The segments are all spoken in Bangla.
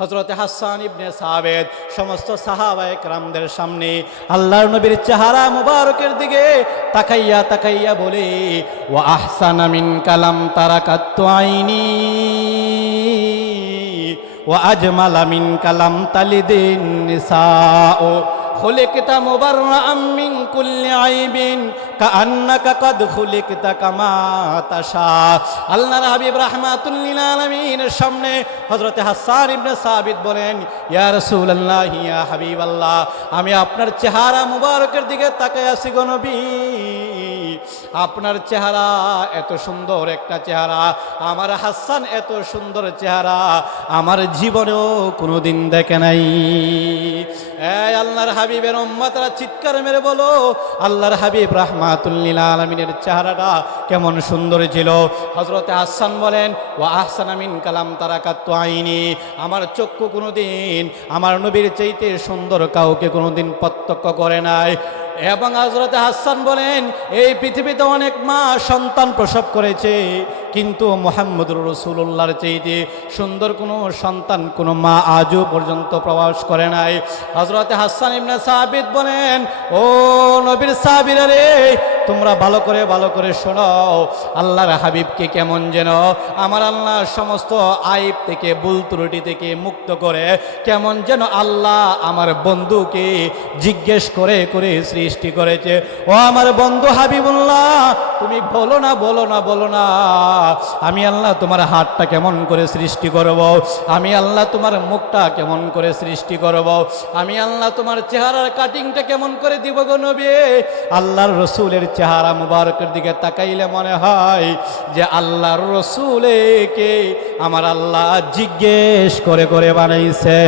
হযরতে হাসান ইবনে সাবিত সমস্ত সাহাবায়ে কেরামদের সামনে আল্লাহর নবীর চেহারা মুবারকের দিকে তাকাইয়া তাকাইয়া বলে, ওয়া আহসানা মিন কালাম তারাকাতু আইনি ওয়া আজমালা মিন কালাম তালিদিন নিসাও খুলিকতা মুবাররাআম মিন কুল্লি আইবিন কাআন্নাকা কাদ খুলিকতা কামা তাশা। আল্লাহর হাবিব রাহমাতুল লিল আলামিনের সামনে হযরতে হাসান ইবনে সাবিত বলেন, ইয়া রাসূলুল্লাহ, ইয়া হাবিবাল্লাহ, আমি আপনার চেহারা মুবারকের দিকে তাকায় আছি গো নবী। আপনার চেহারা এত সুন্দর একটা চেহারা, আমার হাসান এত সুন্দর চেহারা আমার জীবনেও কোনোদিন দেখে নাই। এই আল্লাহর হাবিবের উম্মতরা চিৎকার মেরে বলো, আল্লাহর হাবিব রাহমাতুল লিল আলামিনের চেহারাটা কেমন সুন্দর ছিল। হযরতে হাসান বলেন, ওয়া আহসানা মিন কালাম তারাকাতু আইনি, আমার চক্ষু কোনোদিন আমার নবীর চাইতে সুন্দর কাউকে কোনোদিন প্রত্যক্ষ করে নাই। এবং হযরতে হাসান বলেন, এই পৃথিবীতে অনেক মা সন্তান প্রসব করেছে, কিন্তু মুহাম্মদুর রাসূলুল্লাহর চাইতে সুন্দর কোনো সন্তান কোনো মা আজও পর্যন্ত প্রবাস করে নাই। হযরতে হাসান ইবনে সাবিত বলেন, ও নবীর সাহাবীরা রে, তোমরা ভালো করে শোনো, আল্লাহর হাবিবকে কেমন যেন আমার আল্লাহ সমস্ত আইব থেকে ভুল ত্রুটি থেকে মুক্ত করে কেমন যেন আল্লাহ আমার বন্ধুকে জিজ্ঞেস করে করে সৃষ্টি করেছে। ও আমার বন্ধু হাবিবুল্লাহ, তুমি বলো না আমি আল্লাহ তোমার হাতটা কেমন করে সৃষ্টি করব, আমি আল্লাহ তোমার মুখটা কেমন করে সৃষ্টি করব, আমি আল্লাহ তোমার চেহারার কাটিংটা কেমন করে দিব গো নবী। আল্লাহর রসুলের চেহারা মুবারকের দিকে তাকাইলে মনে হয় যে আল্লাহর রসুলকে আমার আল্লাহ জিজ্ঞেস করে করে বানাইছে।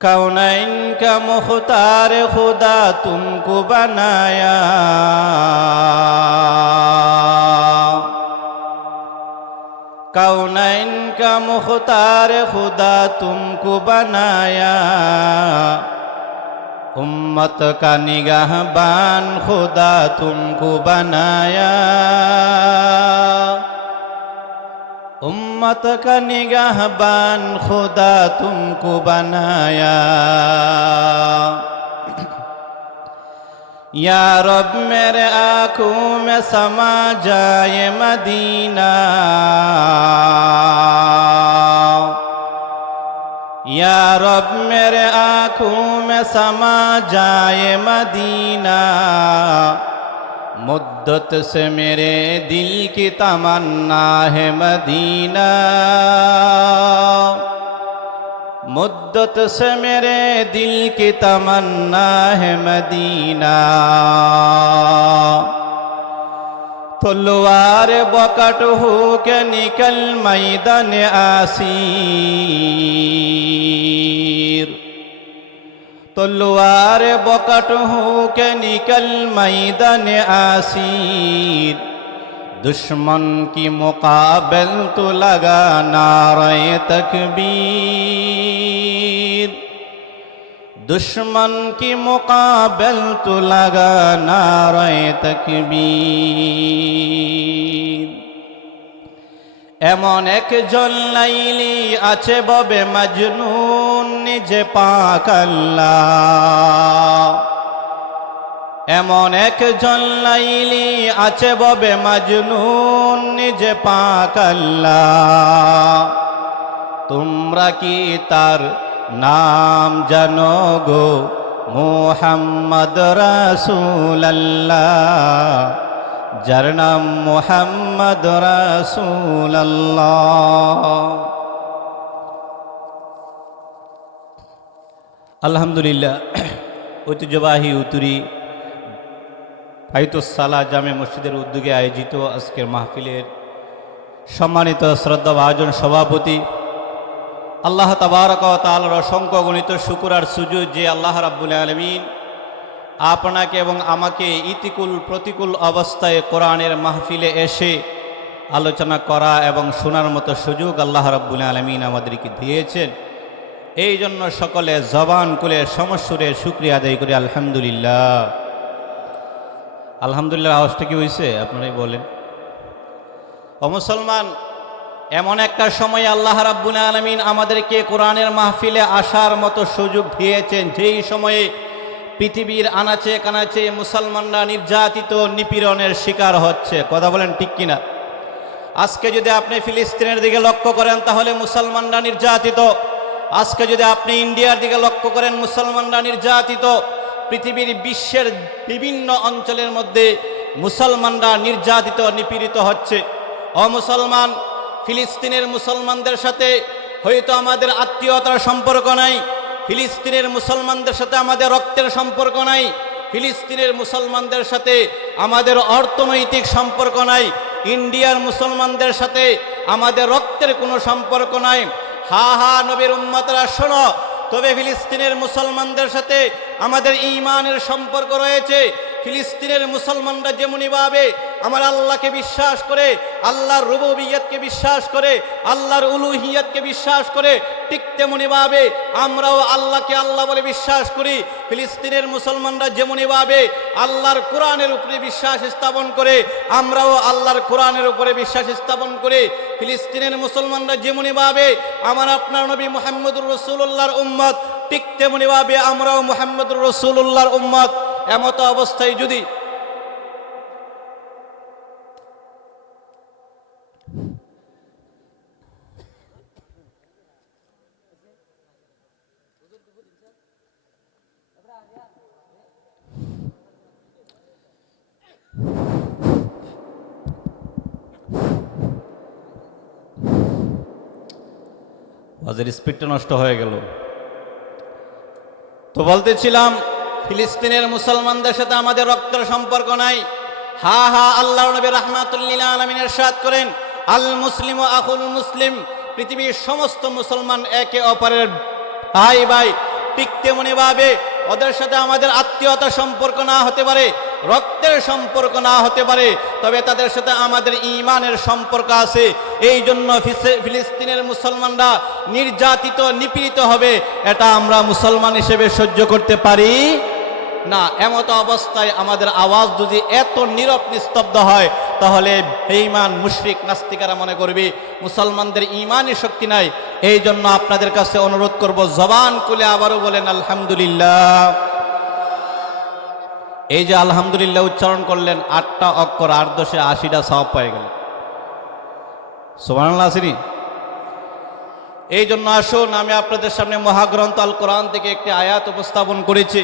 कौनैन का मुख्तार खुदा तुमको बनाया, कौनैन का मुख्तार खुदा तुमको बनाया, उम्मत का निगाहबान खुदा तुमको बनाया, उम्मत का निगाहबान खुदा तुमको बनाया। या रब मेरे आँखों में समा जाए मदीना, या रब मेरे आँखों में समा जाए मदीना, मुद्दत से मेरे दिल की तमन्ना है मदीना, मुद्दत से मेरे दिल की तमन्ना है मदीना। तलवार बकट हो के निकल मैदान आसीर, तलवार बकट हो के निकल मैदान आसीर, दुश्मन की मुकाबल तो लगा नारे तकबीर, दुश्मन की मुकाबल तो लगा नारे तकबीर। এমন একজন লাইলি আছে ববে মজনুন নিজে পাক আল্লাহ, এমন একজন লাইলি আছে ববে মজনুন নিজে পাক আল্লাহ। তোমরা কি তার নাম জানো গো মুহাম্মদ রাসূলুল্লাহ, যার নাম মুহাম্মদ রাসূলুল্লাহ। আলহামদুলিল্লাহ, ঐতিহ্যবাহী উত্তরি ফাইতুস-সালাহ জামে মসজিদের উদ্যোগে আয়োজিত আজকের মাহফিলের সম্মানিত শ্রদ্ধাভাজন সভাপতি, আল্লাহ তাবারক ওয়া তাআলার অসংখ্য গণিত শুকর আর সুজুদ যে আল্লাহ রাব্বুল আলামিন আপনাকে এবং আমাকে ইতিকুল প্রতিকূল অবস্থায় কোরআনের মাহফিলে এসে আলোচনা করা এবং শোনার মতো সুযোগ আল্লাহ রাব্বুল আলামিন আমাদেরকে দিয়েছেন। এই জন্য সকলে জবান খুলে সমস্বরে শুকরিয়া আদায় করি আলহামদুলিল্লাহ। আলহামদুলিল্লাহ আওয়াজটা কি হয়েছে আপনারাই বলেন। ও মুসলমান, এমন একটা সময় আল্লাহ রাব্বুল আলামিন আমাদেরকে কোরআনের মাহফিলে আসার মতো সুযোগ দিয়েছেন, যেই সময়ে পৃথিবীর আনাচে কানাচে মুসলমানরা নির্যাতিত নিপীড়নের শিকার হচ্ছে। কথা বলেন ঠিক কিনা? আজকে যদি আপনি ফিলিস্তিনের দিকে লক্ষ্য করেন তাহলে মুসলমানরা নির্যাতিত। আজকে যদি আপনি ইন্ডিয়ার দিকে লক্ষ্য করেন মুসলমানরা নির্যাতিত। পৃথিবীর বিশ্বের বিভিন্ন অঞ্চলের মধ্যে মুসলমানরা নির্যাতিত নিপীড়িত হচ্ছে। অমুসলমান ফিলিস্তিনের মুসলমানদের সাথে হয়তো আমাদের আত্মীয়তার সম্পর্ক নাই, ফিলিস্তিনের মুসলমানদের সাথে আমাদের রক্তের সম্পর্ক নাই, ফিলিস্তিনের মুসলমানদের সাথে আমাদের অর্থনৈতিক সম্পর্ক নাই, ইন্ডিয়ার মুসলমানদের সাথে আমাদের রক্তের কোনো সম্পর্ক নাই। হা হা নবীর উম্মতরা শোনো, তবে ফিলিস্তিনের মুসলমানদের সাথে আমাদের ঈমানের সম্পর্ক রয়েছে। ফিলিস্তিনের মুসলমানরা যেমনিভাবে আমার আল্লাহকে বিশ্বাস করে, আল্লাহর রুবুবিয়্যতকে বিশ্বাস করে, আল্লাহর উলুহিয়তকে বিশ্বাস করে, ঠিক তেমনিভাবে আমরাও আল্লাহকে আল্লাহ বলে বিশ্বাস করি। ফিলিস্তিনের মুসলমানরা যেমনিভাবে আল্লাহর কোরআনের উপরে বিশ্বাস স্থাপন করে, আমরাও আল্লাহর কোরআনের উপরে বিশ্বাস স্থাপন করি। ফিলিস্তিনের মুসলমানরা যেমনিভাবে আমার আপনার নবী মুহাম্মদুর রাসূলুল্লাহর উম্মত, ঠিক তেমনিভাবে আমরাও মুহাম্মদুর রাসূলুল্লাহর উম্মত। এমত অবস্থায় যদি ওয়াজের স্পিডটা নষ্ট হয়ে গেল। তো বলতেছিলাম ফিলিস্তিনের মুসলমানদের সাথে আমাদের রক্তের সম্পর্ক নাই। হা হা আল্লাহর নবী রাহমাতুল লিল আলামিন ইরশাদ করেন, আল মুসলিমু আখুল মুসলিম, পৃথিবীর সমস্ত মুসলমান একে অপরের ভাই ভাই। ঠিক তেমনিভাবে ওদের সাথে আমাদের আত্মীয়তার সম্পর্ক না হতে পারে, রক্তের সম্পর্ক না হতে পারে, তবে তাদের সাথে আমাদের ঈমানের সম্পর্ক আছে। এই জন্য ফিলিস্তিনের মুসলমানরা নির্যাতিত নিপীড়িত হবে, এটা আমরা মুসলমান হিসেবে সহ্য করতে পারি না। এমত অবস্থায় আমাদের আওয়াজ যদি এত নীরব নিস্তব্ধ হয় তাহলে বেঈমান মুশরিক নাস্তিকেরা মনে করবে মুসলমানদের ঈমানের শক্তি নাই। এই জন্য আপনাদের কাছে অনুরোধ করব, জবান খুলে আবারও বলেন আলহামদুলিল্লাহ। এই যে আলহামদুলিল্লাহ উচ্চারণ করলেন, 8টা অক্ষর, 8 দশে 80টা সওয়াব পেয়ে গেল। সুবহানাল্লাহ আসেনি? এই জন্য আসুন আমি আপনাদের সামনে মহাগ্রন্থ আল কোরআন থেকে একটি আয়াত উপস্থাপন করেছি।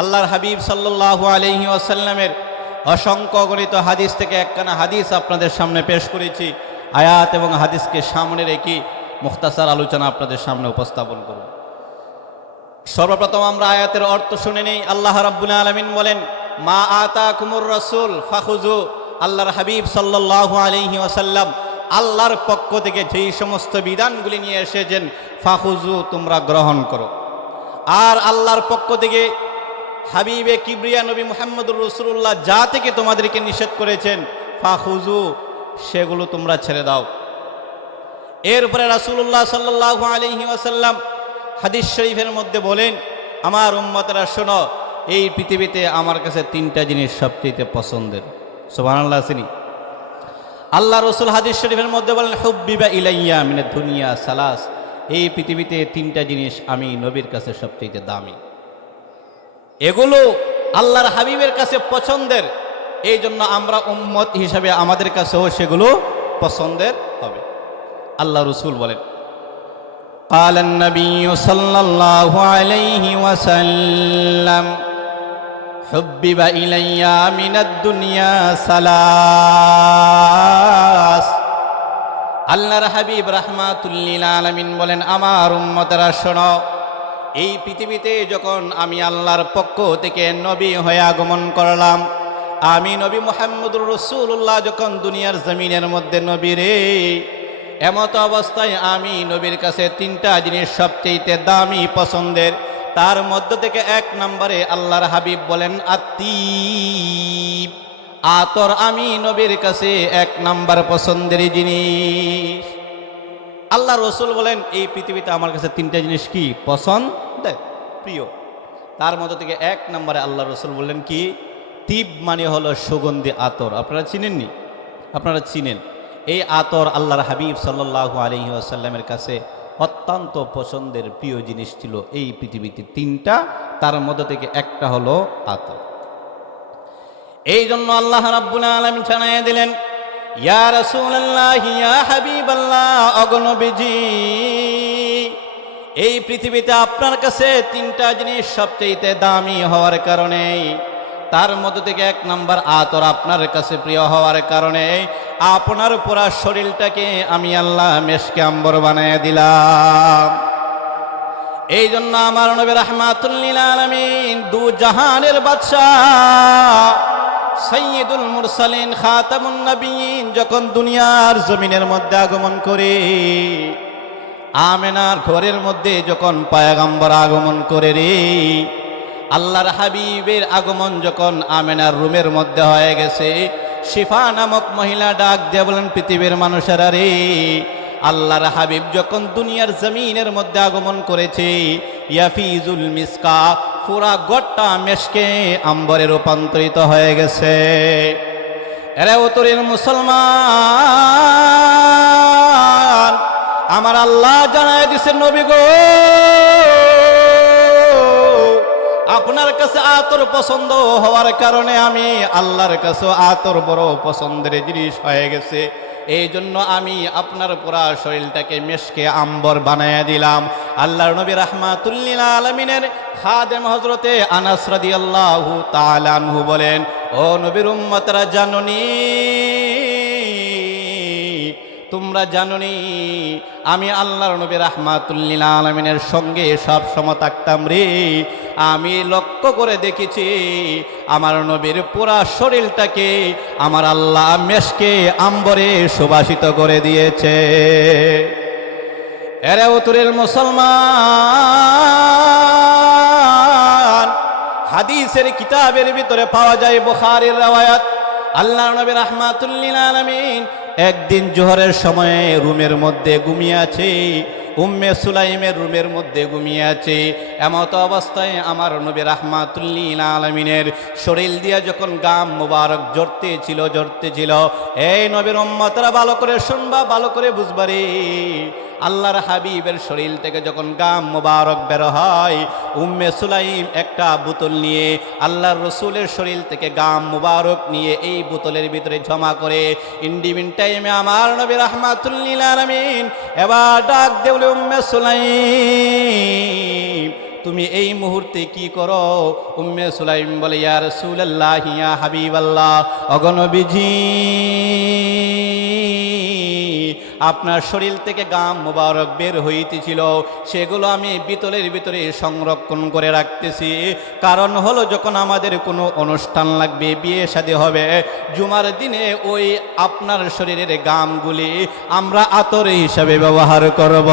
আল্লাহর হাবিব সাল্লাল্লাহু আলাইহি ওয়াসাল্লামের অসংখ্য গণিত হাদিস থেকে একখানা হাদিস আপনাদের সামনে পেশ করেছি। আয়াত এবং হাদিসকে সামনে রেখে মুখতাসার আলোচনা আপনাদের সামনে উপস্থাপন করব। সর্বপ্রথম আমরা আয়াতের অর্থ শুনে নেই। আল্লাহ রাব্বুল আলামিন বলেন, মা আতাকুমুর রাসূল ফাখুযু। আল্লাহর হাবিব সাল্লাল্লাহু আলাইহি ওয়াসাল্লাম আল্লাহর পক্ষ থেকে যেই সমস্ত বিধানগুলি নিয়ে এসেছেন, ফাখুযু, তোমরা গ্রহণ করো। আর আল্লাহর পক্ষ থেকে হাবিবে কিবরিয়া নবী মুহাম্মদুর রাসূলুল্লাহ যা থেকে তোমাদেরকে নিষেধ করেছেন, ফাখুযু, সেগুলো তোমরা ছেড়ে দাও। এরপরে রাসূলুল্লাহ সাল্লাল্লাহু আলাইহি ওয়াসাল্লাম হাদিস শরীফের মধ্যে বলেন, আমার উম্মতরা শোনো, এই পৃথিবীতে আমার কাছে 3টা জিনিস সবচেয়ে পছন্দের। সুবহানাল্লাহ আসেনি? আল্লাহ রসুল হাদিস শরীফের মধ্যে বলেন, হুব্বিবা ইলাইয়া মিনাদ দুনিয়া সালাস। এই পৃথিবীতে 3টা জিনিস আমি নবীর কাছে সবচেয়ে দামি। এগুলো আল্লাহর হাবিবের কাছে পছন্দের, এই জন্য আমরা উম্মত হিসাবে আমাদের কাছেও সেগুলো পছন্দের হবে। আল্লাহ রসুল বলেন, قال النبي صلى الله عليه وسلم حبب إلي من الدنيا ثلاث। আল্লাহর হাবিব রাহমাতুল লিল আলামিন বলেন, আমার উম্মতরা শোনো, এই পৃথিবীতে যখন আমি আল্লাহর পক্ষ থেকে নবী হয়ে আগমন করলাম, আমি নবী মুহাম্মদুর রাসূলুল্লাহ যখন দুনিয়ার জমিনের মধ্যে নবী রে, এমত অবস্থায় আমি নবীর কাছে 3টা জিনিস সবচেয়ে দামি পছন্দের। তার মধ্য থেকে 1 নম্বরে আল্লাহর হাবিব বলেন আত্তিব, আতর আমি নবীর কাছে 1 নম্বর পছন্দের জিনিস। আল্লাহ রসুল বলেন, এই পৃথিবীতে আমার কাছে 3টা জিনিস কি পছন্দের, প্রিয়। তার মধ্য থেকে 1 নম্বরে আল্লাহ রসুল বললেন কি, তিব মানে হলো সুগন্ধি আতর। আপনারা চিনেননি? আপনারা চিনেন। এই আতর আল্লাহর হাবিব সাল্লাল্লাহু আলাইহি ওয়াসাল্লামের কাছে অত্যন্ত পছন্দের প্রিয় জিনিস ছিল। এই পৃথিবীতে তিনটা, তার মধ্যে থেকে একটা হলো আতর। এই জন্য আল্লাহ রাব্বুল আলামিন জানিয়ে দিলেন, ইয়া রাসূলুল্লাহ ইয়া হাবিবাল্লাহ, অগণবীজি, এই পৃথিবীতে আপনার কাছে তিনটা জিনিস সবচেয়ে দামি হওয়ার কারণে, তার মধ্যে থেকে এক নাম্বার আতর আপনার কাছে প্রিয় হওয়ার কারণে আপনার পুরা শরীরটাকে আমি আল্লাহ মেশকে আম্বর বানিয়ে দিলাম। এই জন্য আমার নবী রাহমাতুল লিল আলামিন, দু জাহানের বাদশাহ, সাইয়্যিদুল মুরসালিন, খাতামুন নবিয়্যিন যখন দুনিয়ার জমিনের মধ্যে আগমন করে, আমেনার ঘরের মধ্যে যখন পয়গম্বর আগমন করে রে, আল্লাহর হাবিবের আগমন যখন আমেনার রুমের মধ্যে হয়ে গেছে, শিফা নামক মহিলা ডাক দিয়ে বলেন, পৃথিবীর মানুষেরা রে, আল্লাহর হাবিব যখন দুনিয়ার জমিনের মধ্যে আগমন করেছে, ইয়াফিজুল মিসকা, পুরা গোটা মেশকে আম্বরে রূপান্তরিত হয়ে গেছে। এরা উত্তরের মুসলমান, আমার আল্লাহ জানায় দিছে, নবী গো, আপনার কাছে আতর পছন্দ হওয়ার কারণে আমি আল্লাহর কাছে আতর বড় পছন্দের জিনিস হয়ে গেছে। এই জন্য আমি আপনার পুরা শরীরটাকে মেশকে আম্বর বানায়া দিলাম। আল্লাহর নবী রাহমাতুল লিল আলামিনের খাদেম হযরতে আনাস রাদিয়াল্লাহু তাআলা আনহু বলেন, ও নবীর উম্মতরা, জানোনি, তোমরা জানোনি আমি আল্লাহর নবী রাহমাতুল লিল আলামিনের সঙ্গে সব সময় থাকতাম রে, আমি লক্ষ্য করে দেখেছি আমার নবীর পুরা শরীরটাকে আমার আল্লাহ মেশকে আম্বরে সুবাসিত করে দিয়েছে। এরে উত্তরের মুসলমান, হাদিসের কিতাবের ভিতরে পাওয়া যায়, বুখারীর রওয়ায়াত, আল্লাহর নবী রাহমাতুল লিল আলামিন একদিন জোহরের সময়ে রুমের মধ্যে ঘুমিয়ে আছে, উম্মে সুলাইমের রুমের মধ্যে ঘুমিয়ে আছে। এমত অবস্থায় আমার নবী রাহমাতুল লিল আলামিনের শরীর দিয়া যখন গাম মুবারক জড়তে ছিল, এই নবীর উম্মতরা ভালো করে শুনবা, ভালো করে বুঝবা রে, আল্লাহর হাবিবের শরীর থেকে যখন গাম মুবারক বের হয়, উম্মে সুলাইম একটা বোতল নিয়ে আল্লাহর রসুলের শরীর থেকে গাম মুবারক নিয়ে এই বোতলের ভিতরে জমা করে, ইন্ডিমিন টাইমে আমার নবী রাহমাতুল লিল আলামিন এবার ডাক দেবলে, উম্মে সুলাইম, তুমি এই মুহূর্তে কি করো? উম্মে সুলাইম বলে, ইয়া রাসূলুল্লাহ ইয়া হাবিবাল্লাহ, অগণবীজি, আপনার শরীর থেকে গাম মুবারক বের হইতেছিল, সেগুলো আমি বোতলের ভিতরে সংরক্ষণ করে রাখতেছি। কারণ হলো, যখন আমাদের কোনো অনুষ্ঠান লাগবে, বিয়ে শাদী হবে, জুমার দিনে ওই আপনার শরীরের গামগুলি আমরা আতর হিসাবে ব্যবহার করব।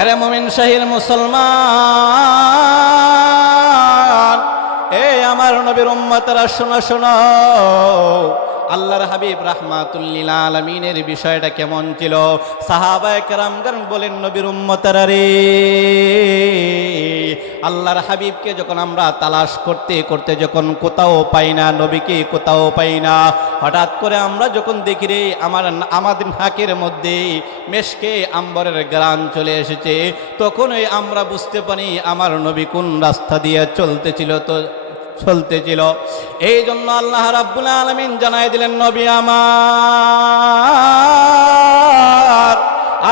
এরে মুমিন শাহীর মুসলমান, এই আমার নবীর উম্মতরা, শোনো শোনো, আল্লাহর হাবিব রাহমাতুল লিল আলামিনের বিষয়টা কেমন ছিল? সাহাবায়ে কেরামগণ বলেন, নবীর উম্মতরা রে, আল্লাহর হাবিবকে যখন আমরা তালাশ করতে করতে যখন কোথাও পাই না, নবীকে কোথাও পাই না, হঠাৎ করে আমরা যখন দেখি রে আমাদের নাকের মধ্যে মেশকে আম্বরের ঘ্রাণ চলে এসেছে, তখনই আমরা বুঝতে পারি আমার নবী কোন রাস্তা দিয়ে চলতেছিল। এই জন্য আল্লাহ রাব্বুল আলামিন জানাই দিলেন, নবী আমার,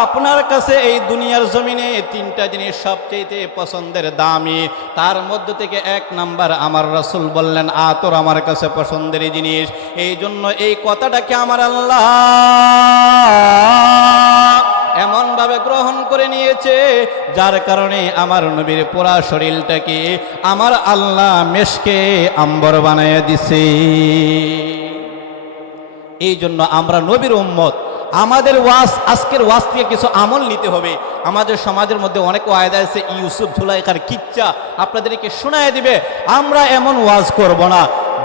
আপনার কাছে এই দুনিয়ার জমিনে তিনটা জিনিস সবচেয়ে পছন্দের দামি, তার মধ্যে থেকে এক নাম্বার আমার রাসূল বললেন আতর আমার কাছে পছন্দের জিনিস। এই জন্য এই কথাটাকে আমার আল্লাহ এমন ভাবে গ্রহণ করে নিয়েছে, যার কারণে আমার নবীর পুরা শরীরটাকে আমার আল্লাহ মেশকে আম্বর বানায় দিছে। এই জন্য আমরা নবীর উম্মত, আমাদের আজকের ওয়াজ থেকে কিছু আমল নিতে হবে। আমাদের সমাজের মধ্যে অনেক ওয়াজ আছে, ইউসুফ জুলাইখার কিচ্ছা আপনাদেরকে শোনায় দিবে। আমরা এমন ওয়াজ করব না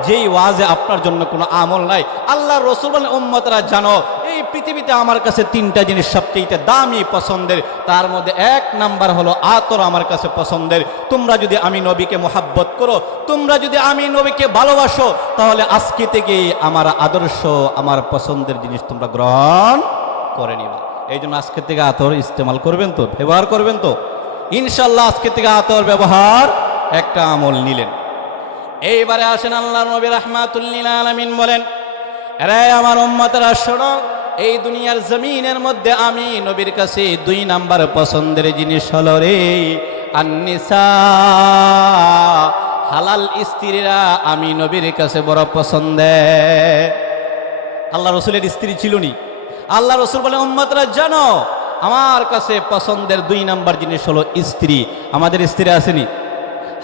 যেই ওয়াজে আপনার জন্য কোনো আমল নাই। আল্লাহ রসুল বলেন, উম্মতরা জানো, এই এই পৃথিবীতে আমার কাছে তিনটা জিনিস সবচেয়ে দামি পছন্দের, তার মধ্যে এক নাম্বার হলো আতর আমার কাছে পছন্দের। তোমরা যদি আমি নবীকে মোহাব্বত করো, তোমরা যদি আমি নবীকে ভালোবাসো, তাহলে আজকে থেকেই আমার আদর্শ, আমার পছন্দের জিনিস তোমরা গ্রহণ করে নিবা। এই জন্য আজকে থেকে আতর ইস্তেমাল করবেন তো, ব্যবহার করবেন তো ইনশাল্লাহ। আজকে থেকে আতর ব্যবহার একটা আমল নিলেন। এইবারে আসেন আল্লাহ নবী রাহমাতুল লিল আলামিন বলেন, আরে আমার উম্মতেরা শোনো, এই দুনিয়ার জমিনের মধ্যে আমি নবীর কাছে 2 নাম্বার পছন্দের জিনিস হলো রে আন-নিসা, হালাল স্ত্রীরা আমি নবীর কাছে বড় পছন্দের। আল্লাহ রসুলের স্ত্রী ছিল নি? আল্লাহ রসুল বলে, উম্মতরা জানো আমার কাছে পছন্দের 2 নাম্বার জিনিস হলো স্ত্রী। আমাদের স্ত্রী আসেনি?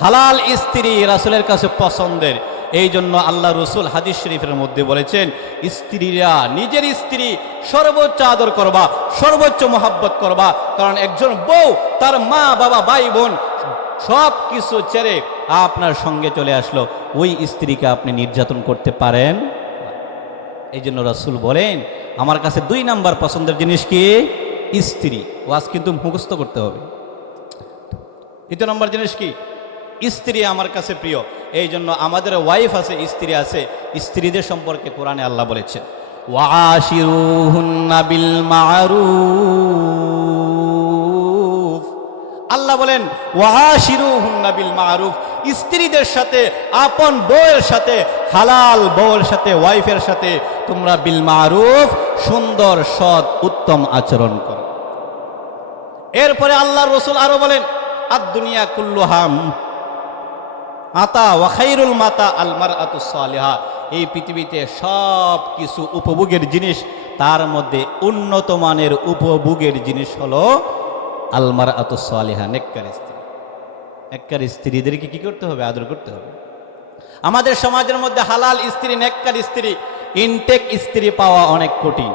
হালাল স্ত্রী রাসূলের কাছে পছন্দের। এই জন্য আল্লাহ রসুল হাদিস শরীফের মধ্যে বলেছেন, স্ত্রীরা নিজের স্ত্রী সর্বোচ্চ আদর করবা, সর্বোচ্চ মোহাব্বত করবা। কারণ একজন বউ তার মা বাবা ভাই বোন সব কিছু ছেড়ে আপনার সঙ্গে চলে আসলো, ওই স্ত্রীকে আপনি নির্যাতন করতে পারেন? এই জন্য রাসূল বলেন, আমার কাছে 2 নাম্বার পছন্দের জিনিস কি? স্ত্রী। ওয়াজ কিন্তু মুখস্থ করতে হবে। 2 নম্বর জিনিস কি? স্ত্রী আমার কাছে প্রিয়। এই জন্য আমাদের ওয়াইফ আছে, স্ত্রী আছে। স্ত্রীদের সম্পর্কে কোরআনে আল্লাহ বলেছেন, ওয়াশিরুহুন্না বিল মারুফ। আল্লাহ বলেন ওয়াশিরুহুন্না বিল মারুফ, স্ত্রীদের সাথে, আপন বউয়ের সাথে, হালাল বউয়ের সাথে, ওয়াইফের সাথে তোমরা বিল মারুফ সুন্দর সৎ উত্তম আচরণ করো। এরপরে আল্লাহ রসুল আরো বলেন, আদ দুনিয়া কুল্লুহাম মাতা ওয়া খায়রুল মাতা আল মারআতুস সালিহা। এই পৃথিবীতে সব কিছু উপভোগের জিনিস, তার মধ্যে উন্নত মানের উপভোগের জিনিস হলো আল মারআতুস সালিহা, নেককার স্ত্রী। নেককার স্ত্রীদেরকে কি করতে হবে? আদর করতে হবে। আমাদের সমাজের মধ্যে হালাল স্ত্রী, নেককার স্ত্রী, ইনটেক স্ত্রী পাওয়া অনেক কঠিন।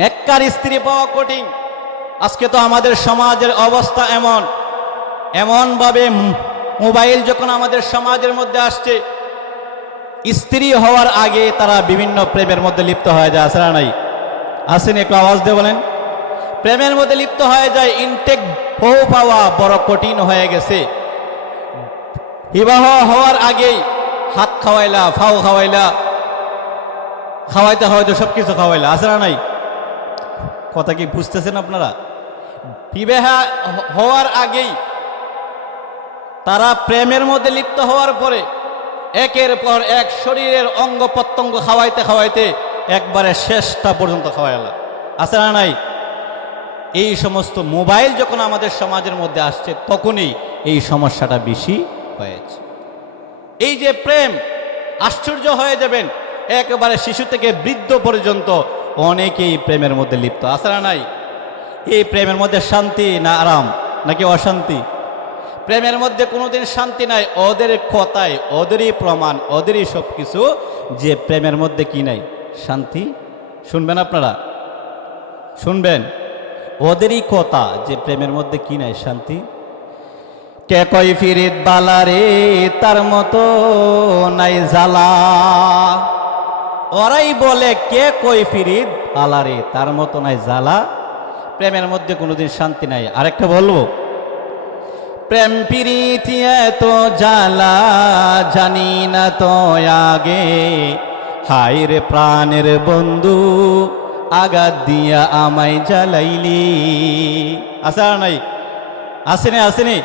নেককার স্ত্রী পাওয়া কঠিন। আজকে তো আমাদের সমাজের অবস্থা এমনভাবে মোবাইল যখন আমাদের সমাজের মধ্যে আসছে, স্ত্রী হওয়ার আগে তারা বিভিন্ন প্রেমের মধ্যে লিপ্ত হয়ে যায়। আসে না নাই? আসেন, একটু আওয়াজ দিয়ে বলেন। প্রেমের মধ্যে লিপ্ত হয়ে যায়, ইনটেক বউ পাওয়া বড় কঠিন হয়ে গেছে। বিবাহ হওয়ার আগেই হাত খাওয়াইলা, ফাও খাওয়াইলা, খাওয়াইতে খাওয়াইতে সব কিছু খাওয়াইলা। আসে না নাই? কথা কি বুঝতেছেন আপনারা? বিবাহ হওয়ার আগেই তারা প্রেমের মধ্যে লিপ্ত হওয়ার পরে একের পর এক শরীরের অঙ্গ প্রত্যঙ্গ খাওয়াইতে খাওয়াইতে একবারে শেষটা পর্যন্ত খাওয়াইলা। আছে না নাই? এই সমস্ত মোবাইল যখন আমাদের সমাজের মধ্যে আসছে, তখনই এই সমস্যাটা বেশি হয়েছে। এই যে প্রেম, আশ্চর্য হয়ে যাবেন, একেবারে শিশু থেকে বৃদ্ধ পর্যন্ত অনেকেই প্রেমের মধ্যে লিপ্ত। আছে না নাই? এই প্রেমের মধ্যে শান্তি না আরাম, নাকি অশান্তি? প্রেমের মধ্যে কোনোদিন শান্তি নাই। ওদের কথায়, ওদেরই প্রমাণ, ওদেরই সব কিছু যে প্রেমের মধ্যে কি নাই? শান্তি। শুনবেন আপনারা, শুনবেন, ওদেরই কথা যে প্রেমের মধ্যে কি নাই? শান্তি। কে কই ফিরিত বালা রে, তার মতো নাই জ্বালা। ওরাই বলে কে কই ফিরিত বালা রে, তার মতো নাই জ্বালা। প্রেমের মধ্যে কোনোদিন শান্তি নাই। আরেকটা বলবো, প্রেম প্রীতি এত জ্বালা জানি না তো আগে, হায় রে প্রাণের বন্ধু আঘাত দিয়া আমায় জ্বালাইলি। আছে আর নাই? আসেনি? আসেনি?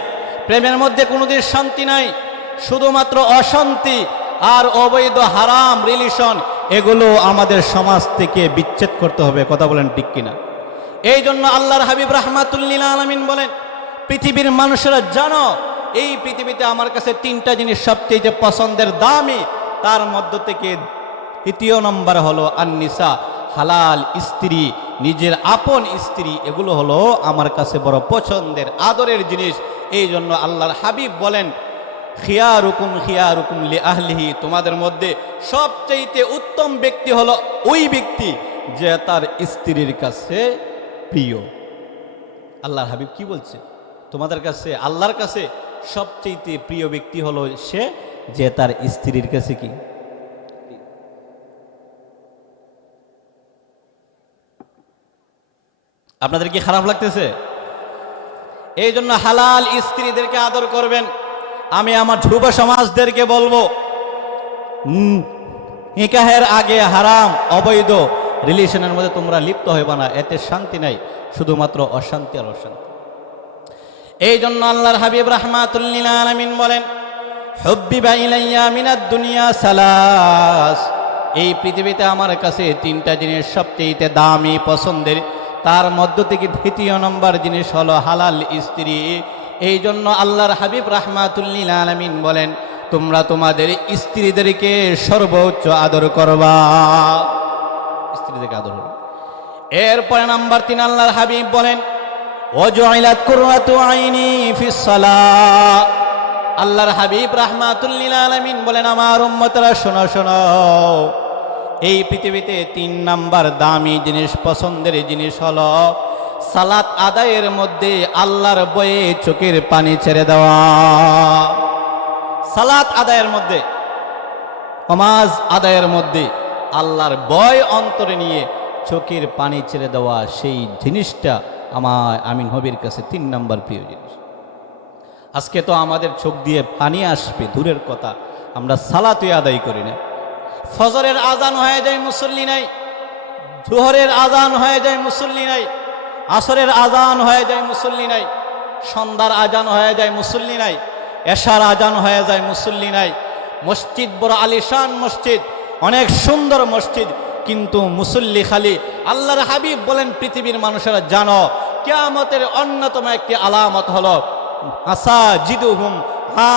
প্রেমের মধ্যে কোনোদিন শান্তি নাই, শুধুমাত্র অশান্তি আর অবৈধ হারাম রিলেশন। এগুলো আমাদের সমাজ থেকে বিচ্ছেদ করতে হবে। কথা বলেন ঠিক কিনা? এই জন্য আল্লাহর হাবিব রাহমাতুল লিল আলামিন বলেন, পৃথিবীর মানুষেরা জানো, এই পৃথিবীতে আমার কাছে 3টা জিনিস সবচেয়ে পছন্দের, দামি। তার মধ্য থেকে 3য় নম্বর হলো আন-নিসা, হালাল স্ত্রী, নিজের আপন স্ত্রী। এগুলো হলো আমার কাছে বড় পছন্দের, আদরের জিনিস। এই জন্য আল্লাহর হাবিব বলেন, খিয়ারুকুম খিয়ারুকুম লি আহলিহি, তোমাদের মধ্যে সবচেয়ে উত্তম ব্যক্তি হলো ওই ব্যক্তি যে তার স্ত্রীর কাছে প্রিয়। আল্লাহর হাবিব কি বলছে? তোমাদের কাছে, আল্লাহর কাছে সবচেয়ে প্রিয় ব্যক্তি হলো সে যে তার স্ত্রীর কাছে কি? আপনাদের কি খারাপ লাগতেছে? এই জন্য হালাল স্ত্রীদেরকে আদর করবেন। আমি আমার যুব সমাজদেরকে বলবো, নিকাহের আগে হারাম অবৈধ রিলেশনের মধ্যে তোমরা লিপ্ত হইবা না, এতে শান্তি নাই, শুধুমাত্র অশান্তি আর অশান্তি। এই জন্য আল্লাহর হাবিব রাহমাতুল লিল আলামিন বলেন, হুব্বিবা ইলাইয়া মিনাদ দুনিয়া সালাস, এই পৃথিবীতে আমার কাছে তিনটা জিনিস সবচেয়ে দামি পছন্দের, তার মধ্য থেকে দ্বিতীয় নম্বর জিনিস হলো হালাল স্ত্রী। এই জন্য আল্লাহর হাবিব রাহমাতুল লিল আলামিন বলেন, তোমরা তোমাদের স্ত্রীদেরকে সর্বোচ্চ আদর করবা, স্ত্রীদেরকে আদর করবা। এরপরে নাম্বার 3 আল্লাহর হাবিব বলেন, ওয়াজুইলাত কুররাতু আইনি ফিস সালাহ। আল্লাহর হাবিব রাহমাতুল লিল আলামিন বলেন, আমার উম্মতরা শোনো শোনো, এই পৃথিবীতে 3 নাম্বার দামি জিনিস, পছন্দের জিনিস হলো সালাত আদায়ের মধ্যে আল্লাহর ভয়ে চোখের পানি ছেড়ে দেওয়া। সালাত আদায়ের মধ্যে, নামাজ আদায়ের মধ্যে আল্লাহর ভয় অন্তরে নিয়ে চোখের পানি ছেড়ে দেওয়া, সেই জিনিসটা আমি নবীর কাছে 3 নাম্বার প্রিয় জিনিস। আজকে তো আমাদের চোখ দিয়ে পানি আসবে দূরের কথা, আমরা সালাতই আদায় করি না। ফজরের আজান হয়ে যায়, মুসল্লি নাই। জোহরের আজান হয়ে যায়, মুসল্লি নাই। আসরের আজান হয়ে যায়, মুসল্লি নাই। সন্ধ্যার আজান হয়ে যায়, মুসল্লি নাই। এশার আজান হয়ে যায়, মুসল্লি নাই। মসজিদ বড় আলিশান মসজিদ, অনেক সুন্দর মসজিদ, কিন্তু মুসল্লি খালি। আল্লাহর হাবিব বলেন, পৃথিবীর মানুষেরা জানো, কিয়ামতের অন্যতম একটি আলামত হলো মাসাজিদুহুম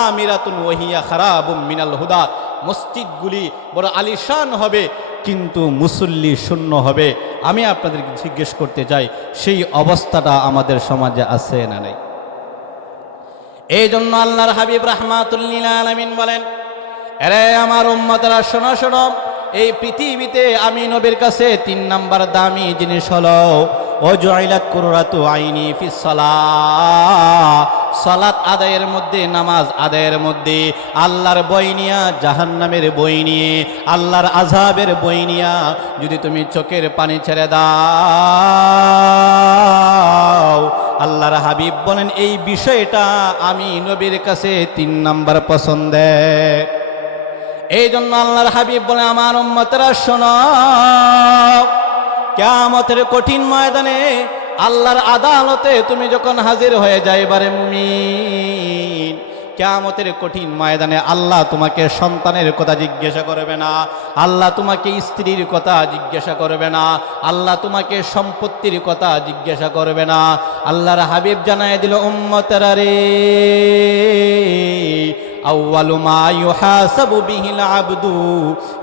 আমিরাতুন ওয়া হিয়া খারাবুম মিনাল হুদা। মসজিদগুলি বড় আলিশান হবে, কিন্তু মুসল্লি শূন্য হবে। আমি আপনাদেরকে জিজ্ঞেস করতে চাই, সেই অবস্থাটা আমাদের সমাজে আছে না নাই? এই জন্য আল্লাহর হাবিব রাহমাতুল লিল আলামিন বলেন, আরে আমার উম্মতরা শোনো শোনো, এই পৃথিবীতে আমি নবীর কাছে 3 নাম্বার দামি জিনিস হলো ওয়াজুইলাত কুররাতু আইনি ফিস সালাহ। সালাত আদায়ের মধ্যে, নামাজ আদায়ের মধ্যে আল্লাহর বই নিয়া, জাহান্নামের বই নিয়ে, আল্লাহর আযাবের বই নিয়া যদি তুমি চোখের পানি ছেড়ে দাও, আল্লাহর হাবিব বলেন, এই বিষয়টা আমি নবীর কাছে 3 নাম্বার পছন্দের। এই জন্য আল্লাহর হাবিব বলে, আমার উম্মতরা শোনো, কিয়ামতের কঠিন ময়দানে আল্লাহর আদালতে তুমি যখন হাজির হয়ে যাইবারে মুমিন, কিয়ামতের কঠিন ময়দানে আল্লাহ তোমাকে সন্তানের কথা জিজ্ঞাসা করবে না, আল্লাহ তোমাকে স্ত্রীর কথা জিজ্ঞাসা করবে না, আল্লাহ তোমাকে সম্পত্তির কথা জিজ্ঞাসা করবে না। আল্লাহর হাবিব জানায় দিল, উম্মতরা রে, আউয়ালু মা ইউহাসাবু বিহিল আবদু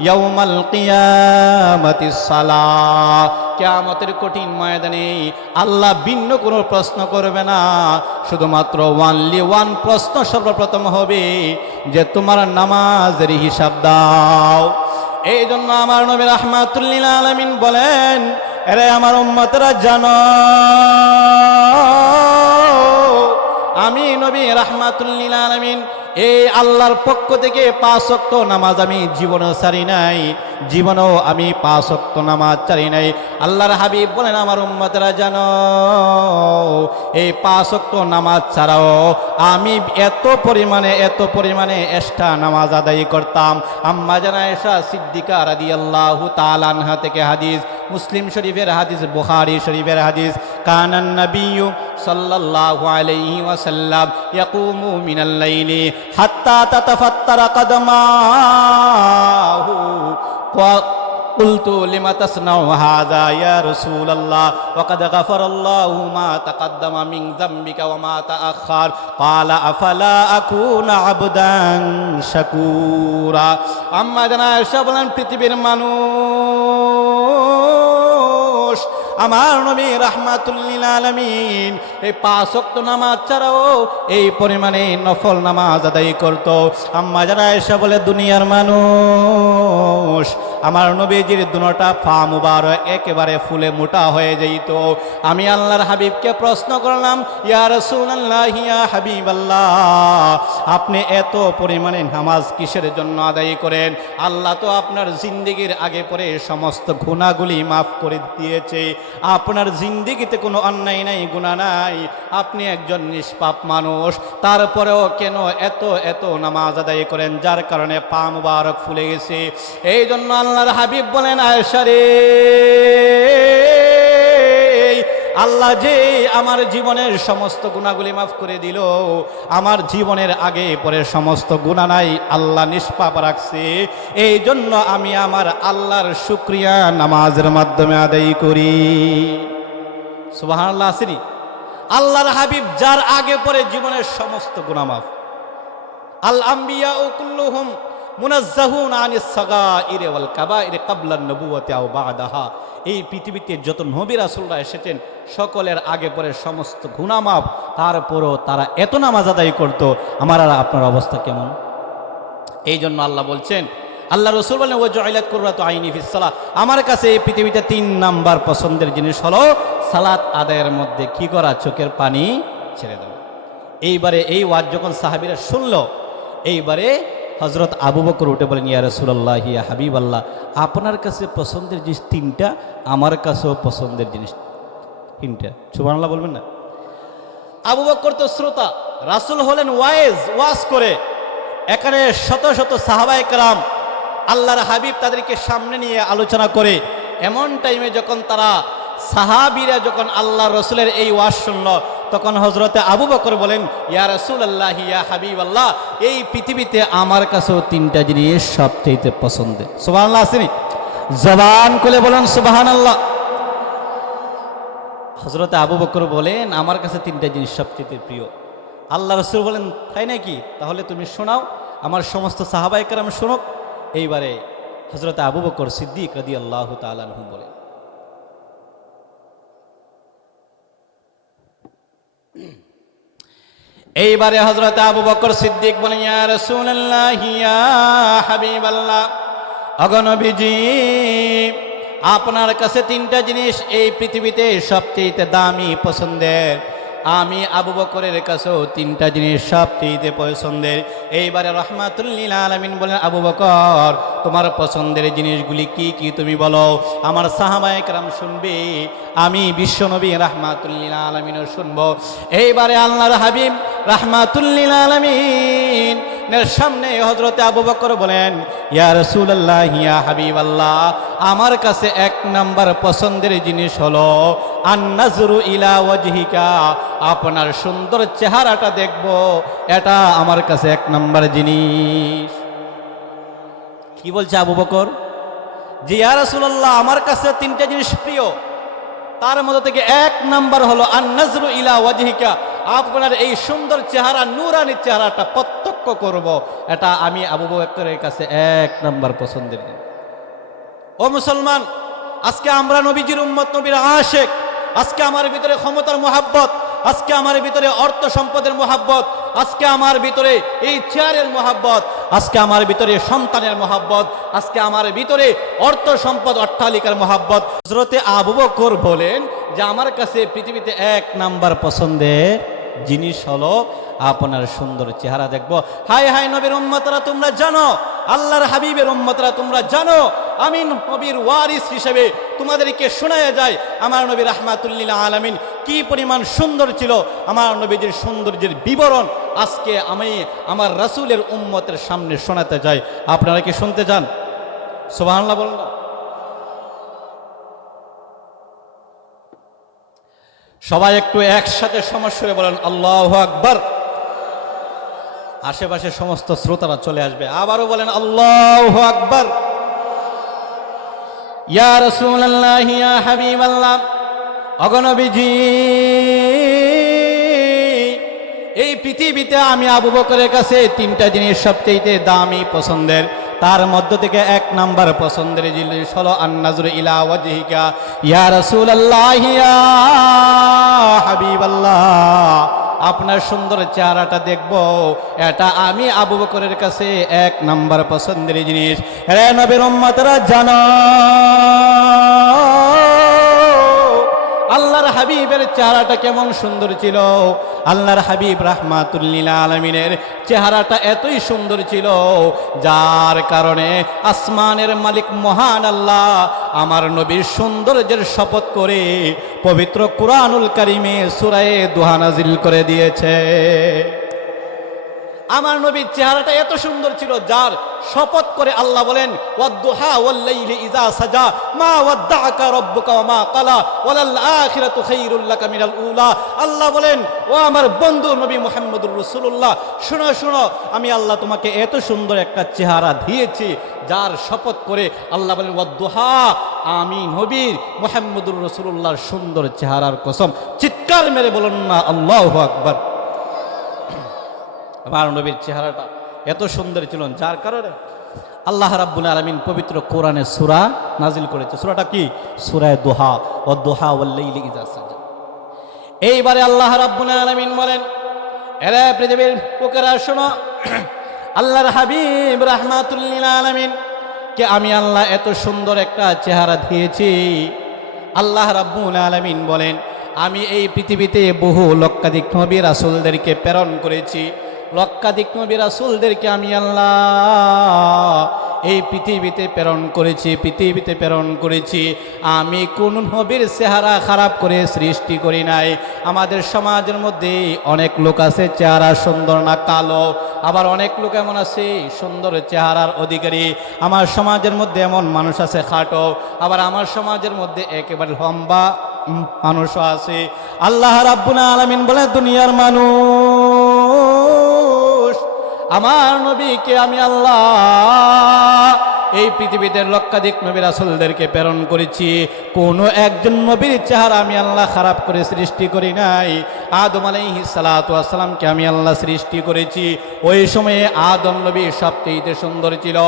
ইয়াউমাল কিয়ামাতিস সালাহ। কিয়ামতের কঠিন ময়দানে আল্লাহ ভিন্ন কোনো প্রশ্ন করবে না, শুধুমাত্র ওয়ানলি ওয়ান প্রশ্ন সর্বপ্রথম হবে, যে তোমার নামাজের হিসাব দাও। এই জন্য আমার নবী রাহমাতুল লিল আলামিন বলেন, আরে আমার উম্মতরা জানো, আমি নবী রাহমাতুল লিল আলামিন এই আল্লাহর পক্ষ থেকে 5 ওয়াক্ত নামাজ আমি জীবনেও ছাড়ি নাই, জীবনেও আমি 5 ওয়াক্ত নামাজ ছাড়ি নাই। আল্লাহর হাবিব বলেন, আমার উম্মতরা জানো, এই 5 ওয়াক্ত নামাজ ছাড়াও আমি এত পরিমাণে এক্সট্রা নামাজ আদায় করতাম। আম্মা জানা আয়েশা সিদ্দিকা রাদিয়াল্লাহু তাআলা আনহা থেকে হাদিস, মুসলিম শরীফের হাদিস, বুখারী শরীফের হাদিস, কানান নবিয়্যু সাল্লাল্লাহু আলাইহি ওয়াসাল্লাম ইয়াকুমু মিনাল লাইলি হাত্তা তাতাফাত্তারা কাদমাহু। কুলতু লিমা তাসনাউ হাযা ইয়া রাসূলুল্লাহ ওয়া কাদ গাফারাল্লাহু মা তাকাদ্দামা মিন যামবিকা ওয়া মা তাআখার। ক্বালা আফালা আকুনা আবদান শাকুরা। আম্মা জানা আয়েশা বলেন, পৃথিবীর মানুষ, আমার নবী রাহমাতুল লিল আলামিন এই 5 ওয়াক্ত নামাজ ছাড়াও এই পরিমাণে নফল নামাজ আদায় করত। আম্মা জানা আয়েশা বলে, দুনিয়ার মানুষ, আমার নবীজির দুনোটা পা মুবারক একেবারে ফুলে মোটা হয়ে যাইত। আমি আল্লাহর হাবিবকে প্রশ্ন করলাম, ইয়া রাসূলুল্লাহ, ইয়া হাবিবাল্লাহ, আপনি এত পরিমাণে নামাজ কিসের জন্য আদায় করেন? আল্লাহ তো আপনার জিন্দেগির আগে পরে সমস্ত গুনাহগুলি মাফ করে দিয়েছে। আপনার জিন্দেগিতে কোনো অন্যায় নাই, গুনাহ নাই, আপনি একজন নিষ্পাপ মানুষ, তারপরেও কেন এত এত নামাজ আদায় করেন যার কারণে পা মুবারক ফুলে গেছে। এই জন্য আল্লাহর হাবিব বলেন, আয়েশা রে, আল্লাহ যে আমার জীবনের সমস্ত গুনাহগুলি মাফ করে দিল, আমার জীবনের আগে পরে সমস্ত গুনাহ নাই আল্লাহ নিষ্পাপ রাখছে, এই জন্য আমি আমার আল্লাহর শুকরিয়া নামাজের মাধ্যমে আদায় করি। সুবহানাল্লাহ আসেনি? আল্লাহর হাবিব যার আগে পরে জীবনের সমস্ত গুনাহ মাফ। আল আম্বিয়া ও কুল্লুহুম মুনাজ্জাহুন আনিস সাগাইর ওয়াল কাবাইর ক্বাবলা নবুওয়াতি আও বা'দাহা। এই পৃথিবীতে যত নবী রাসূলরা এসেছেন সকলের আগে পরে সমস্ত গুনাহ মাফ, তারপরও তারা এত নামাজ আদায় করত, আমার আর আপনার অবস্থা কেমন? এই জন্য আল্লাহ বলছেন, আল্লাহ রসুল বলেন, ওয়াজআলাত কুররাতু আইনি ফিস সালাহ, আমার কাছে এই পৃথিবীতে 3 নাম্বার পছন্দের জিনিস হলো সালাত আদায়ের মধ্যে কি করা? চোখের পানি ছেড়ে দেওয়া। এইবারে এই ওয়াজ যখন সাহাবীরা শুনল, এইবারে হযরত আবু বকর উঠে বলেন, ইয়া রাসূলুল্লাহ, ইয়া হাবিবাল্লাহ, আপনার কাছে পছন্দের জিনিস 3টা, আমার কাছেও পছন্দের জিনিস 3টা। সুবহানাল্লাহ বলবেন না? আবু বকর তো শ্রোতা, রাসূল হলেন ওয়াজ করে। এখানে শত শত সাহাবায়ে কেরাম, আল্লাহর হাবিব তাদেরকে সামনে নিয়ে আলোচনা করে। এমন টাইমে যখন তারা সাহাবীরা যখন আল্লাহ রসুলের এই ওয়াজ শুনল, তখন হযরতে আবু বকর বলেন, ইয়া রাসূলুল্লাহ, ইয়া হাবিবাল্লাহ, এই পৃথিবীতে আমার কাছেও 3টা জিনিস সবচেয়ে পছন্দের। সুবহানাল্লাহ আসেনি? জবান খুলে বলেন সুবহানাল্লাহ। হযরতে আবু বকর বলেন, আমার কাছে 3টা জিনিস সবচেয়ে প্রিয়। আল্লাহ রসুল বলেন, তাই নাকি? তাহলে তুমি শোনাও, আমার সমস্ত সাহাবায়ে কেরাম শুনুক। এইবারে হযরতে আবু বকর সিদ্দিক রাদিয়াল্লাহু তাআলা আনহু বলেন, এইবারে হযরতে আবু বকর সিদ্দিক বলেন, ইয়া রাসূলুল্লাহ, ইয়া হাবিবাল্লাহ, ওগো নবীজি, আপনার কাছে 3টা জিনিস এই পৃথিবীতে সবচেয়ে দামি পছন্দের। আমি আবু বকরের কাছেও 3টা জিনিস সবচেয়ে পছন্দের। এইবারে রাহমাতুল লিল আলামিন বলেন, আবু বকর, তোমার পছন্দের জিনিসগুলি কি কি তুমি বলো, আমার সাহাবায়ে কেরাম শুনবে, আমি বিশ্বনবী রাহমাতুল লিল আলামিনও শুনবো। এইবারে আল্লাহর হাবিব রাহমাতুল লিল আলামিন সামনে হযরতে আবু বকর বলেন, ইয়া রাসূলুল্লাহ, ইয়া হাবিবাল্লাহ, আমার কাছে 1 নাম্বার পছন্দের জিনিস হলো আন-নাজরু ইলা ওয়াজহিকা, আপনার সুন্দর চেহারাটা দেখব, এটা আমার কাছে 1 নাম্বার জিনিস। কি বলছে আবু বকর? যে ইয়া রাসূলুল্লাহ, আমার কাছে 3টা জিনিস প্রিয়, তার মধ্যে থেকে 1 নাম্বার হলো আন-নাজরু ইলা ওয়াজহিকা, আপনার এই সুন্দর চেহারা, নূরানি চেহারাটা প্রত্যক্ষ করব, এটা আমি আবু বকরের কাছে 1 নাম্বার পছন্দের জিনিস। ও মুসলমান, আজকে আমরা নবীজির উম্মত, নবীর আশিক। আজকে আমার ভিতরে ক্ষমতার মোহাব্বত, আজকে আমার ভিতরে অর্থ সম্পদের মোহাব্বত, আজকে আমার ভিতরে এই চেয়ারের মোহাব্বত, আজকে আমার ভিতরে সন্তানের মোহাব্বত, আজকে আমার ভিতরে অর্থ সম্পদ, অট্টালিকার মোহাব্বত। হযরতে আবু বকর বলেন যে আমার কাছে পৃথিবীতে 1 নাম্বার পছন্দের জিনিস হলো আপনার সুন্দর চেহারা দেখব। হায় হায় নবীর উম্মতরা, তোমরা জানো, আল্লাহর হাবিবের উম্মতরা তোমরা জানো, আমি নবীর ওয়ারিস হিসেবে তোমাদেরকে শোনায়া যায় আমার নবী রাহমাতুল লিল আলামিন কি পরিমাণ সুন্দর ছিল। আমার নবীজির সৌন্দর্যের বিবরণ আজকে আমি আমার রাসূলের উম্মতের সামনে শোনাতে চাই। আপনারা কি শুনতে চান? সুবহানাল্লাহ বলুন না। সবাই একটু একসাথে সমস্বরে বলেন আল্লাহু আকবার। আশেপাশে সমস্ত শ্রোতারা চলে আসবে, আবারও বলেন আল্লাহু আকবার। ইয়া রাসূলুল্লাহ, ইয়া হাবিবাল্লাহ, ওগো নবীজি, এই পৃথিবীতে আমি আবু বকরের কাছে 3টা জিনিস সবচেয়ে দামি পছন্দের, তার মধ্য থেকে 1 নাম্বার পছন্দের জিনিস হলো আন-নাজরু ইলা ওয়াজহিকা। ইয়া রাসূলুল্লাহ, ইয়া হাবিবাল্লাহ, আপনার সুন্দর চেহারাটা দেখব, এটা আমি আবু বকরের কাছে 1 নাম্বার পছন্দের জিনিস। হে নবীর উম্মতরা জানো, আল্লাহর হাবিবের চেহারাটা কেমন সুন্দর ছিল। আল্লাহর হাবিব রাহমাতুল লিল আলামিনের চেহারাটা এতই সুন্দর ছিল, যার কারণে আসমানের মালিক মহান আল্লাহ আমার নবীর সৌন্দর্যের শপথ করে পবিত্র কুরআনুল কারীমে সূরা দুহা নাজিল করে দিয়েছে। আমার নবীর চেহারাটা এত সুন্দর ছিল, যার শপথ করে আল্লাহ বলেন ওয়াদ-দুহা ওয়াল-লাইলি ইযা সাজা মা ওয়াদ্দাআকা রাব্বুকা ওয়া মা ক্বালা ওয়ালাল আখিরাতু খায়রুল লাকা মিনাল উলা। আল্লাহ বলেন, ও আমার বন্ধু নবী মুহাম্মদুর রাসূলুল্লাহ, শুনো শুনো, আমি আল্লাহ তোমাকে এত সুন্দর একটা চেহারা দিয়েছি, যার শপথ করে আল্লাহ বলেন ওয়াদ-দুহা, আমি নবী মুহাম্মদুর রাসূলুল্লাহর সুন্দর চেহারার কসম। চিৎকার মেরে বলুন না আল্লাহু আকবার। আমার নবীর চেহারাটা এত সুন্দর ছিল, যার কারণে আল্লাহ রাব্বুল আলামিন পবিত্র কোরআনে সূরা নাজিল করেছে। সূরাটা কি? সূরা দুহা, ওয়াদ-দুহা ওয়াল-লাইলি ইযা সাজা। এইবারে আল্লাহ রাব্বুল আলামিন বলেন, এরে পৃথিবীর লোকেরা শোনো, আল্লাহর হাবিব রাহমাতুল লিল আলামিন কে আমি আল্লাহ এত সুন্দর একটা চেহারা দিয়েছি। আল্লাহ রাব্বুল আলামিন বলেন, আমি এই পৃথিবীতে বহু লক্ষাধিক নবী রাসূলদেরকে প্রেরণ করেছি। লক্ষাধিক নবী রাসূলদেরকে আমি আল্লাহ এই পৃথিবীতে প্রেরণ করেছি। আমি কোন নবীর চেহারা খারাপ করে সৃষ্টি করি নাই। আমাদের সমাজের মধ্যে অনেক লোক আছে চেহারা সুন্দর না, কালো। আবার অনেক লোক এমন আছে সুন্দর চেহারার অধিকারী। আমার সমাজের মধ্যে এমন মানুষ আছে খাটো, আবার আমার সমাজের মধ্যে একেবারে লম্বা মানুষও আছে। আল্লাহ রাব্বুল আলামিন বলে, দুনিয়ার মানুষ, আমার নবীকে আমি আল্লাহ এই পৃথিবীতে লক্ষাধিক নবী রাসূলদেরকে প্রেরণ করেছি। কোনো একজন নবীর চেহারা আমি আল্লাহ খারাপ করে সৃষ্টি করি নাই। আদম আলাইহিস সালাতু ওয়াস সালামকে আমি আল্লাহ সৃষ্টি করেছি। ওই সময়ে আদম নবী সবচেয়ে সুন্দর ছিল।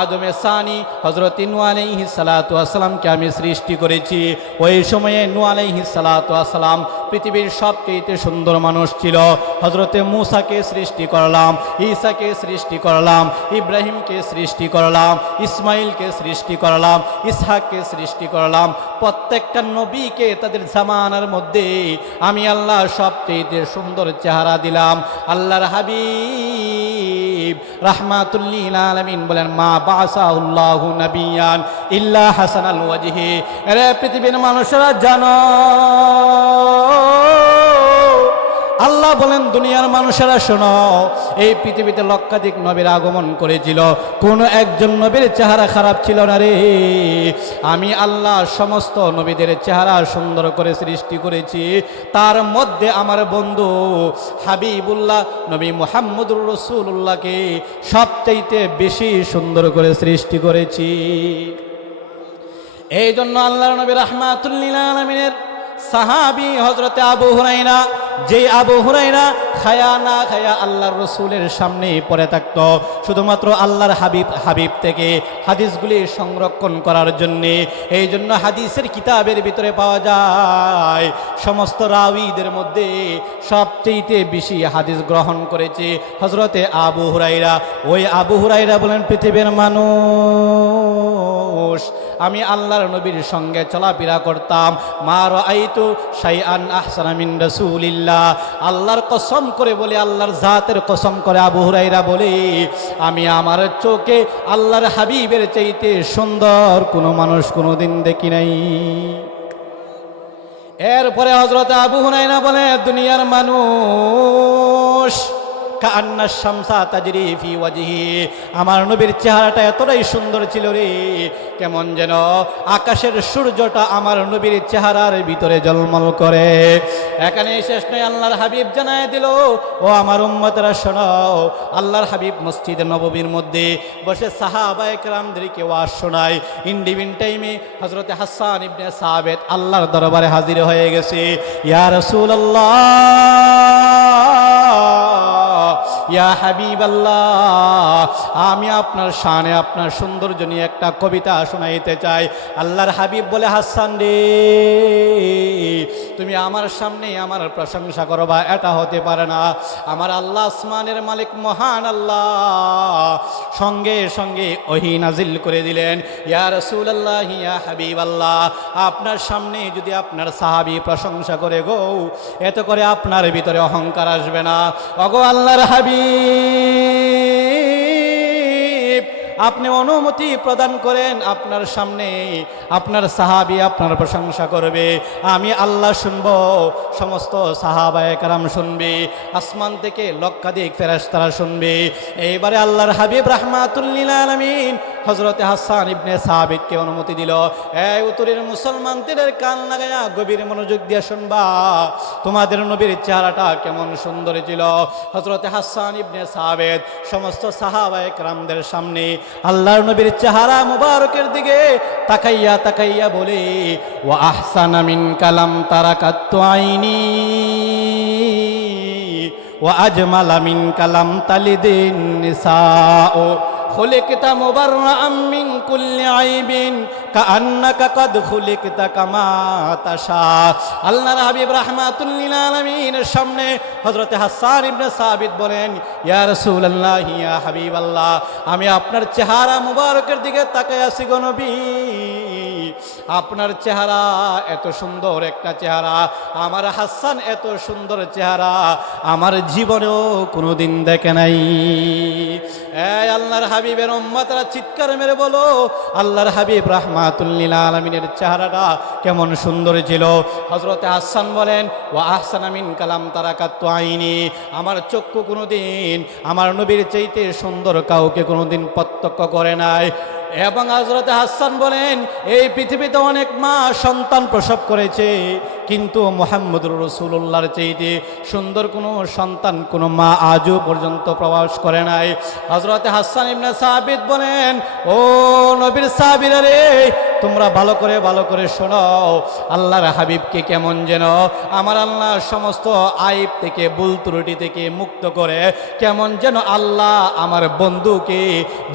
আদমে সানি হযরত নূহ আলাইহিস সালাতু ওয়াস সালামকে আমি সৃষ্টি করেছি। ওই সময়ে নূহ আলাইহিস সালাতু ওয়াস সালাম পৃথিবীর সবচেয়ে সুন্দর মানুষ ছিল। হযরতে মূসাকে সৃষ্টি করলাম, ঈসাকে সৃষ্টি করলাম, ইব্রাহিমকে সৃষ্টি করলাম, ইসমাইলকে সৃষ্টি করলাম, ইসহাককে সৃষ্টি করলাম। প্রত্যেকটা নবীকে তাদের জামানার মধ্যে আমি আল্লাহ সবচেয়ে সুন্দর চেহারা দিলাম। আল্লাহর হাবিব রাহমাতুল লিল আলামিন বলেন, মা বাসাহুল্লাহু নাবিয়ান ইল্লা হাসানাল ওয়াজহি। আরে পৃথিবীর মানুষেরা জানো, আল্লাহ বলেন, দুনিয়ার মানুষেরা শোনো, এই পৃথিবীতে লক্ষাধিক নবীর আগমন করেছিল, কোন একজন নবীর চেহারা খারাপ ছিল না রে। আমি আল্লাহ সমস্ত নবীদের চেহারা সুন্দর করে সৃষ্টি করেছি। তার মধ্যে আমার বন্ধু হাবিবুল্লাহ নবী মুহাম্মদুর রাসূলুল্লাহকে সবচাইতে বেশি সুন্দর করে সৃষ্টি করেছি। এই জন্য আল্লাহর নবী রাহমাতুল লিল আলামিনের সাহাবী হযরতে আবু হুরায়রা, যে আবু হুরায়রা খায়া না খায়া আল্লাহর রাসূলের সামনে পড়ে থাকতো শুধুমাত্র আল্লাহর হাবিব থেকে হাদিসগুলি সংরক্ষণ করার জন্যে। এই জন্য হাদিসের কিতাবের ভিতরে পাওয়া যায় সমস্ত রাউীদের মধ্যে সবচেয়ে বেশি হাদিস গ্রহণ করেছে হযরতে আবু হুরায়রা। ওই আবু হুরায়রা বলেন, পৃথিবীর মানুষ, আমি আল্লাহর নবীর সঙ্গে চলাফেরা করতাম। মা রাআইতু শাইআন আহসানা মিন রাসূলিল্লাহ। আল্লাহর কসম করে বলে, আল্লাহর জাতের কসম করে আবু হুরায়রা বলে, আমি আমার চোখে আল্লাহর হাবিবের চাইতে সুন্দর কোনো মানুষ কোনোদিন দেখি নাই। এরপরে হযরত আবু হুরায়রা বলে, দুনিয়ার মানুষ, কান্না শামসা তাজরি ফি ওয়াজহি। আমার নবীর চেহারাটা এতটাই সুন্দর ছিল রে, কেমন যেন আকাশের সূর্যটা আমার নবীর চেহারার ভিতরে ঝলমল করে। এখানে শেষ নয়, আল্লাহর হাবিব জানায় দিল, ও আমার উম্মতরা শোনো, আল্লাহর হাবিব মসজিদে নববীর মধ্যে বসে সাহাবায়ে কেরামদেরকে ওয়াজ শোনায়। ইন্ডিভিন টাইমে হযরতে হাসান ইবনে সাবিত আল্লাহর দরবারে হাজির হয়ে গেছে। ইয়া রাসূলুল্লাহ, ইয়া হাবিবাল্লাহ, আমি আপনার শানে আপনার সৌন্দর্য নিয়ে একটা কবিতা শোনাইতে চাই। আল্লাহর হাবিব বলে, হাসান রে, তুমি আমার সামনে আমার প্রশংসা করবা, এটা হতে পারে না। আমার আল্লাহ আসমানের মালিক মহান আল্লাহ সঙ্গে সঙ্গে ওহী নাজিল করে দিলেন, ইয়া রাসূলুল্লাহ, ইয়া হাবিবাল্লাহ, আপনার সামনে যদি আপনার সাহাবী প্রশংসা করে গো, এত করে আপনার ভিতরে অহংকার আসবে না। ওগো আল্লাহর হাবিব, আপনি অনুমতি প্রদান করেন, আপনার সামনে আপনার সাহাবী আপনার প্রশংসা করবে, আমি আল্লাহ শুনবো, সমস্ত সাহাবায়ে কেরাম শুনবে, আসমান থেকে লক্ষাধিক ফেরেশতারা শুনবে। এইবারে আল্লাহর হাবিব রাহমাতুল লিল আলামিন হযরতে হাসান ইবনে সাবিতকে অনুমতি দিল, এই উত্তরের মুসলমানদের কান লাগায়া গভীর মনোযোগ দিয়ে শুনবা, তোমাদের নবীর চেহারাটা কেমন সুন্দর ছিল। হযরতে হাসান ইবনে সাবিত সমস্ত সাহাবায়ে কেরামদের সামনে আল্লাহর নবীর চেহারা মুবারকের দিকে তাকাইয়া তাকাইয়া বলে, ওয়া আহসানা মিন কালাম তারাকাতু আইনি ওয়া আজমালা মিন কালাম তালিদিন নিসাও খুলিকতা মুবাররাআম মিন কুল্লি আইবিন কাআন্নাকা কাদ খুলিকতা কামা তাশা। আল্লাহর হাবিব রাহমাতুল লিল আলামিনের সামনে হযরতে হাসান ইবনে সাবিত বলেন, ইয়া রাসূলুল্লাহ, ইয়া হাবিবাল্লাহ, আমি আপনার চেহারা মুবারকের দিকে তাকায় আছি গো নবী, আপনার চেহারা এত সুন্দর একটা চেহারা, আমার হাসান এত সুন্দর চেহারা আমার জীবনেও কোনোদিন দেখে নাই। এই আল্লাহর হাবিবের উম্মতরা চিৎকার মেরে বলো, আল্লাহর হাবিব রাহমাতুল লিল আলামিনের চেহারাটা কেমন সুন্দর ছিল। হযরতে হাসান বলেন, ওয়া আহসানা মিন কালাম তারাকাতু আইনি, আমার চক্ষু কোনোদিন আমার নবীর চাইতে সুন্দর কাউকে কোনোদিন প্রত্যক্ষ করে নাই। এবং হযরতে হাসান বলেন, এই পৃথিবীতে অনেক মা সন্তান প্রসব করেছে, কিন্তু মুহাম্মদুর রাসূলুল্লাহর চাইতে সুন্দর কোনো সন্তান কোনো মা আজও পর্যন্ত প্রবাস করে নাই। হযরতে হাসান ইবনে সাবিত বলেন, ও নবীর সাহাবীরা রে, তোমরা ভালো করে শোনো, আল্লাহর হাবিবকে কেমন যেন আমার আল্লাহ সমস্ত আইব থেকে ভুল ত্রুটি থেকে মুক্ত করে কেমন যেন আল্লাহ আমার বন্ধুকে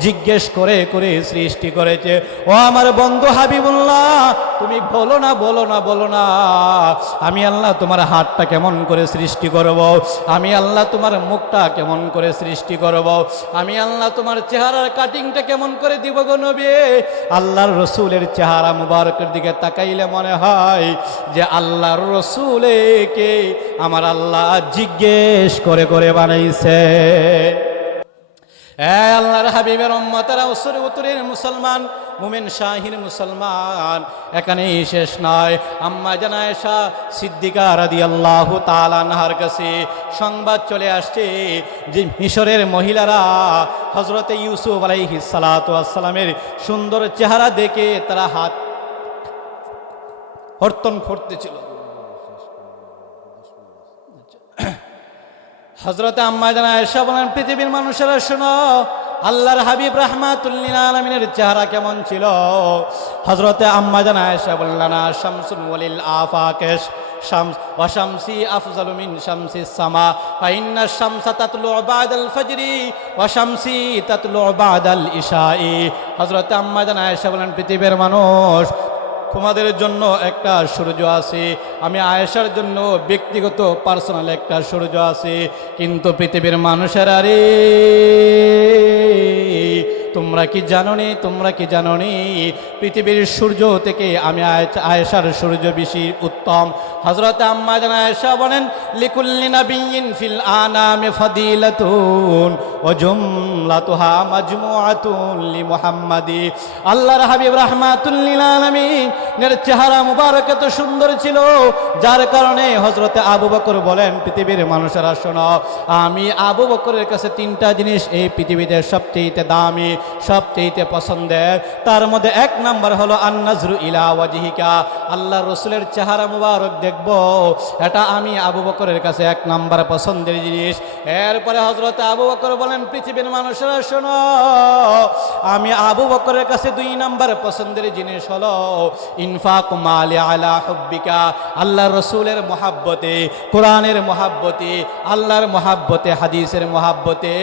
জিজ্ঞেস করে করে সৃষ্টি করেছে। ও আমার বন্ধু হাবিবুল্লাহ, তুমি বলো না, আমি আল্লাহ তোমার হাতটা কেমন করে সৃষ্টি করব, আমি আল্লাহ তোমার মুখটা কেমন করে সৃষ্টি করব, আমি আল্লাহ তোমার চেহারার কাটিংটা কেমন করে দিব গো নবী। আল্লাহর রসুলের চেহারা মুবারকের দিকে তাকাইলে মনে হয় যে আল্লাহর রসুলকে আমার আল্লাহ জিজ্ঞেস করে করে বানাইছে। আল্লাহর হাবিবের উম্মতেরা, উত্তরের মুসলমান, মুমিন শাহির মুসলমান, এখানেই শেষ নয়। আম্মা জান আয়েশা সিদ্দিকা রাদিয়াল্লাহু তাআলা আনহার কাছে সংবাদ চলে আসছে যে মিশরের মহিলারা হযরতে ইউসুফ আলাইহিস সালাতু ওয়াস সালামের সুন্দর চেহারা দেখে তারা হাত হর্তন করতেছিল। হযরতে আম্মা জান আয়েশা বলেন, পৃথিবীর মানুষেরা শোনো, আল্লাহর হাবিব রাহমাতুল লিল আলামিনের চেহারা কেমন ছিল। হযরতে আম্মা জান আয়েশা বললেন, শামসুন ওয়ালিল আফাকিশ শামস ওয়া শামসি আফজালু মিন শামসিস সামা ফা ইন্না শামসা তাতলু বা'দাল ফজরি ওয়া শামসি তাতলু বা'দাল ইশাই। হযরতে আম্মা জান আয়েশা বলেন, পৃথিবীর মানুষ, তোমাদের জন্য একটা সূর্য আছে, আমি আয়েশার জন্য ব্যক্তিগত পার্সোনাল একটা সূর্য আছে, কিন্তু পৃথিবীর মানুষেরা রে, তোমরা কি জানো নি পৃথিবীর সূর্য থেকে আমি আয়েশার সূর্য বেশি উত্তম। হযরত আম্মা জান আয়েশা বলেন, লিকুল্লি নাবিয়্যিন ফিল আনামি ফাদিলাতুন ওয়া জুমলাতুহা মাজমুআতুন লি মুহাম্মাদি। আল্লাহর হাবিব রাহমাতুল লিল আলামিনের চেহারা মুবারক এত সুন্দর ছিল, যার কারণে হযরতে আবু বকর বলেন, পৃথিবীর মানুষেরা শোনো, আমি আবু বকরের কাছে তিনটা জিনিস এই পৃথিবীতে সবচেয়ে দামি, সবচেয়ে পছন্দের, তার মধ্যে এক নাম্বার হলো আন-নাজরু ইলা ওয়াজহিকা, আল্লাহর রাসূলের চেহারা মুবারক দেখব, এটা আমি আবু বকর বকরের কাছে এক নাম্বার পছন্দের জিনিস। এরপরে হযরত আবু বকর বলেন, পৃথিবীর মানুষেরা শোনো, আমি আবু বকরের কাছে 2 নাম্বার পছন্দের জিনিস হলো ইনফাক মালি আলা হুব্বিকা, আল্লাহর রাসূলের মহব্বতে, কোরআনের মহব্বতে, আল্লাহর মহব্বতে, হাদিসের মহব্বতে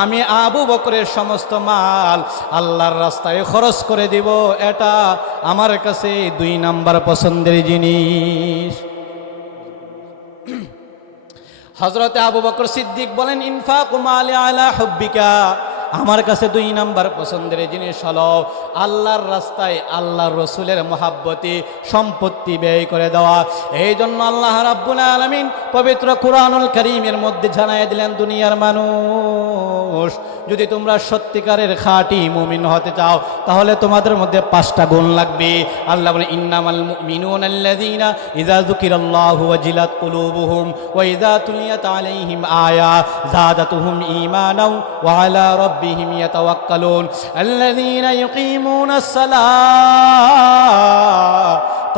আমি আবু বকরের সমস্ত মাল আল্লাহর রাস্তায় খরচ করে দিব। এটা আমার কাছে 2 নাম্বার পছন্দের জিনিস। হযরতে আবু বকর সিদ্দিক বলেন, ইনফাক মালি আলা হুব্বিকা, আমার কাছে 2 নাম্বার পছন্দের জিনিস হলো আল্লাহর রাস্তায় আল্লাহর রাসূলের মহব্বতে সম্পত্তি ব্যয় করে দেওয়া। এই জন্য আল্লাহ রাব্বুল আলামিন পবিত্র কুরআনুল কারীমের মধ্যে জানায় দিলেন, দুনিয়ার মানুষ, যদি তোমরা সত্যিকারের খাঁটি মুমিন হতে চাও তাহলে তোমাদের মধ্যে 5টা গুণ লাগবে। আল্লাহ বলেন, ইন্নামাল মুমিনুনা আল্লাযীনা ইযা যুকিরাল্লাহু ওয়াজিলাত কুলুবুহুম ওয়া ইযা তুলিয়াত আলাইহিম আয়া যাদাতুহুম ঈমানাও ওয়া আলা রাব্বিহিম ইয়াতাওয়াক্কালুন আল্লাযীনা ইউকিমুনাস সালাতা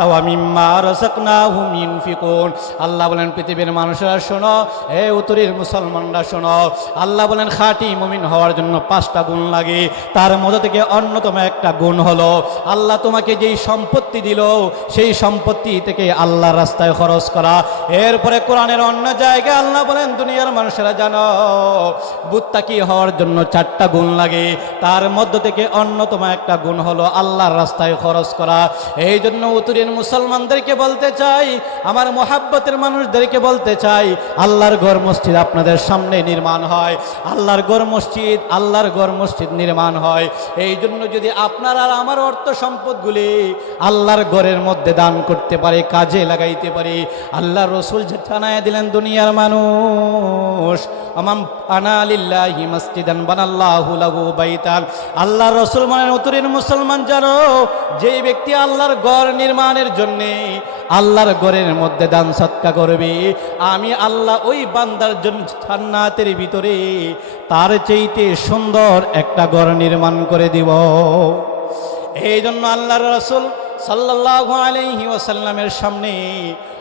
ওয়া মিম্মা রাযাকনাহুম ইউনফিকুন। আল্লাহ বলেন, পৃথিবীর মানুষেরা শোনো, হে উত্তরের মুসলমানরা শোনো, আল্লাহ বলেন খাঁটি মুমিন হওয়ার জন্য 5টা গুণ লাগে। তার মধ্যে থেকে অন্যতম একটা গুণ হলো আল্লাহ তোমাকে যেই সম্পত্তি দিল সেই সম্পত্তি থেকে আল্লাহর রাস্তায় খরচ করা। এরপরে কোরআনের অন্য জায়গায় আল্লাহ বলেন, দুনিয়ার মানুষেরা জানো, মুত্তাকি হওয়ার জন্য 4টা গুণ লাগে। তার মধ্য থেকে অন্যতম একটা গুণ হলো আল্লাহর রাস্তায় খরচ করা। এই জন্য উত্তরের মুসলমানদেরকে বলতে চাই, আমার মহাব্বতের মানুষদেরকে বলতে চাই, আল্লাহর ঘর মসজিদ আপনাদের সামনে নির্মাণ হয়, আল্লাহর ঘর মসজিদ নির্মাণ হয়। এই জন্য যদি আপনার আর আমার অর্থ সম্পদগুলি আল্লাহর ঘরের মধ্যে দান করতে পারে, কাজে লাগাইতে পারে, আল্লাহর রাসূল জানায় দিলেন, দুনিয়ার মানুষ, আমাম আনা লিল্লাহি মাসজিদান বানাল্লাহু লাহু বাইতান। আল্লাহর রাসূল মানে উত্তরের মুসলমান জানো, যেই ব্যক্তি আল্লাহর ঘর নির্মাণের জন্য আল্লাহর ঘরের মধ্যে দান সদকা করবে, আমি আল্লাহ ওই বান্দার জন্য জান্নাতের ভিতরে তার চাইতে সুন্দর একটা ঘর নির্মাণ করে দিব। এই জন্য আল্লাহর রাসূল সাল্লাল্লাহু আলাইহি ওয়াসাল্লামের সামনে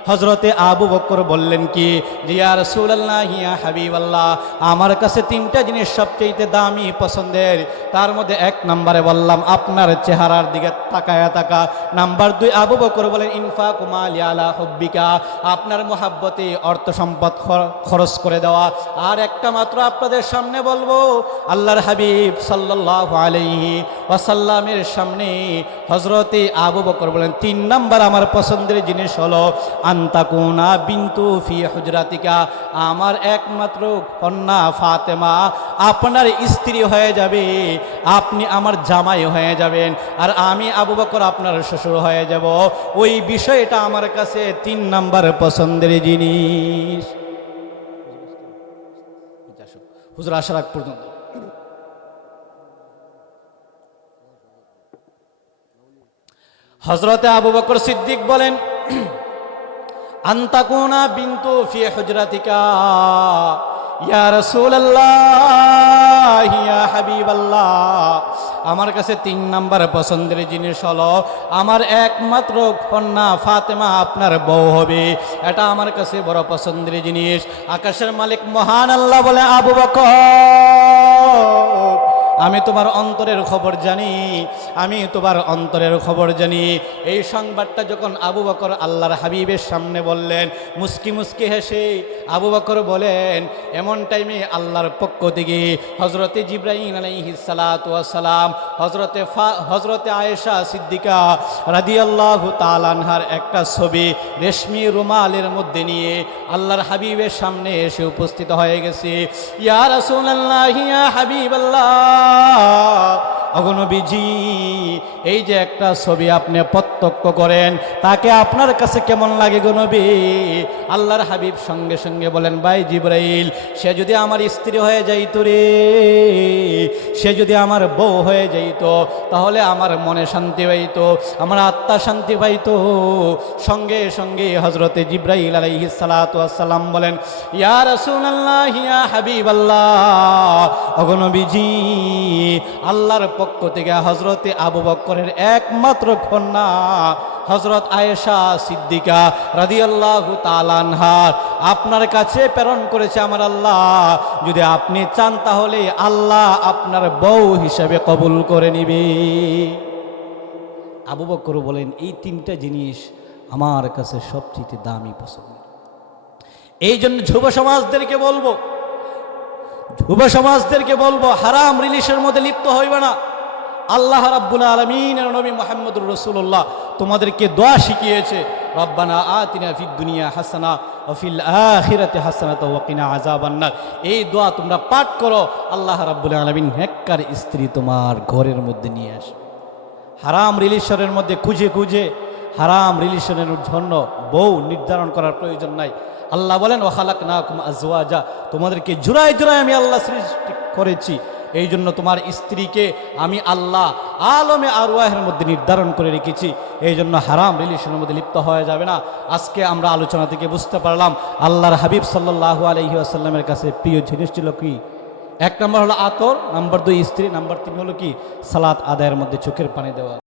হযরতে আবু বকর বললেন কি, ইয়া রাসূলুল্লাহ, ইয়া হাবিবাল্লাহ, আমার কাছে 3টা জিনিস সবচেয়ে দামি পছন্দের। তার মধ্যে 1 নম্বরে বললাম আপনার চেহারার দিকে তাকায়া তাকা। নাম্বার 2 আবু বকর বলেন, ইনফাকু মালি আলা হুব্বিকা, আপনার মহব্বতে অর্থ সম্পদ খরচ করে দেওয়া। আর একটা মাত্র আপনাদের সামনে বলবো, আল্লাহর হাবিব সাল্লাল্লাহু আলাইহি ওয়াসাল্লামের সামনে হযরতে আবু বকর বলেন, 3 নাম্বার আমার পছন্দের জিনিস হলো আন্তাকুনা বিনতু ফি হুজরাতিকা, আমার একমাত্র কন্যা ফাতেমা আপনার স্ত্রী হয়ে যাবে, আপনি আমার জামাই হয়ে যাবেন, আর আমি আবু বকর আপনার শ্বশুর হয়ে যাব। ওই বিষয়টা আমার কাছে 3 নাম্বার পছন্দের জিনিস। হুজুর আসার আগ পর্যন্ত হযরতে আবু বকর সিদ্দিক বলেন, আন্তাকুনা বিনতু ফি হুজরাতিকা ইয়া রাসূলুল্লাহ, ইয়া হাবিবাল্লাহ, আমার কাছে 3 নাম্বার পছন্দের জিনিস হলো আমার একমাত্র কন্যা ফাতেমা আপনার বউ হবে। এটা আমার কাছে বড় পছন্দের জিনিস। আকাশের মালিক মহান আল্লাহ বলে, আবু বকর, আমি তোমার অন্তরের খবর জানি, আমি তোমার অন্তরের খবর জানি। এই সংবাদটা যখন আবু বকর আল্লাহর হাবিবের সামনে বললেন, মুস্কি মুস্কি হেসে আবু বকর বলেন, এমন টাইমে আল্লাহর পক্ষ থেকে হযরতে জিবরাইল আলাইহিস সালাতু ওয়াস সালাম হযরতে আয়েশা সিদ্দিকা রাদিয়াল্লাহু তাআলা আনহার একটা ছবি রেশমি রুমালের মধ্যে নিয়ে আল্লাহর হাবিবের সামনে এসে উপস্থিত হয়ে গেছে। ইয়া রাসূলুল্লাহ, ইয়া হাবিবাল্লাহ, অগনবীজি, এই যে একটা ছবি আপনি প্রত্যক্ষ করেন, তাকে আপনার কাছে কেমন লাগে গো নবী? আল্লাহর হাবিব সঙ্গে সঙ্গে বলেন, ভাই জিবরাইল, সে যদি আমার স্ত্রী হয়ে যাইত রে, সে যদি আমার বউ হয়ে যাইত, তাহলে আমার মনে শান্তি পাইত, আমার আত্মা শান্তি পাইত। সঙ্গে সঙ্গে হযরতে জিবরাইল আলাইহিস সালাতু ওয়াস সালাম বলেন, ইয়া রাসূলুল্লাহ, ইয়া হাবিবাল্লাহ, অগনবীজি, আল্লাহর পক্ষ থেকে হযরতে আবু বকরের একমাত্র কন্যা হযরত আয়েশা সিদ্দিকা রাদিয়াল্লাহু তাআলা আনহা আপনার কাছে প্রেরণ করেছে আমার আল্লাহ। যদি আপনি চান তাহলে আল্লাহ আপনার বউ হিসেবে কবুল করে নিবে। আবু বকর বলেন, এই তিনটা জিনিস আমার কাছে সবচেয়ে দামি পছন্দ। এই জন্য যুব সমাজদেরকে বলবো হারাম রিলিশের মধ্যে লিপ্ত হইবে না। আল্লাহ রাব্বুল আলামিন এর নবী মুহাম্মদুর রাসূলুল্লাহ তোমাদেরকে দোয়া শিখিয়েছে, রব্বানা আতিনা ফিদ দুনিয়া হাসানা ওয়া ফিল আখিরাতি হাসানাতা ওয়া কিনা আযাবান্নার। এই দোয়া তোমরা পাঠ করো, আল্লাহ রাব্বুল আলামিন নেককার স্ত্রী তোমার ঘরের মধ্যে নিয়ে আসে। হারাম রিলেশনের মধ্যে খুঁজে হারাম রিলেশনের জন্য বউ নির্ধারণ করার প্রয়োজন নাই। আল্লাহ বলেন, ওয়া খালাকনাকুম আজওয়াজা, তোমাদেরকে জোড়ায় জোড়ায় আমি আল্লাহ সৃষ্টি করেছি। এই জন্য তোমার স্ত্রীকে আমি আল্লাহ আলমে আরওয়াহের মধ্যে নির্ধারণ করে রেখেছি। এই জন্য হারাম রিলেশনের মধ্যে লিপ্ত হয়ে যাবে না। আজকে আমরা আলোচনা থেকে বুঝতে পারলাম আল্লাহর হাবিব সাল্লাল্লাহু আলাইহি ওয়াসাল্লামের কাছে প্রিয় জিনিস ছিল কি? এক নম্বর হলো আতর, নাম্বার 2 স্ত্রী, নাম্বার 3 হলো কি? সালাত আদায়ের মধ্যে চোখের পানি দেওয়া।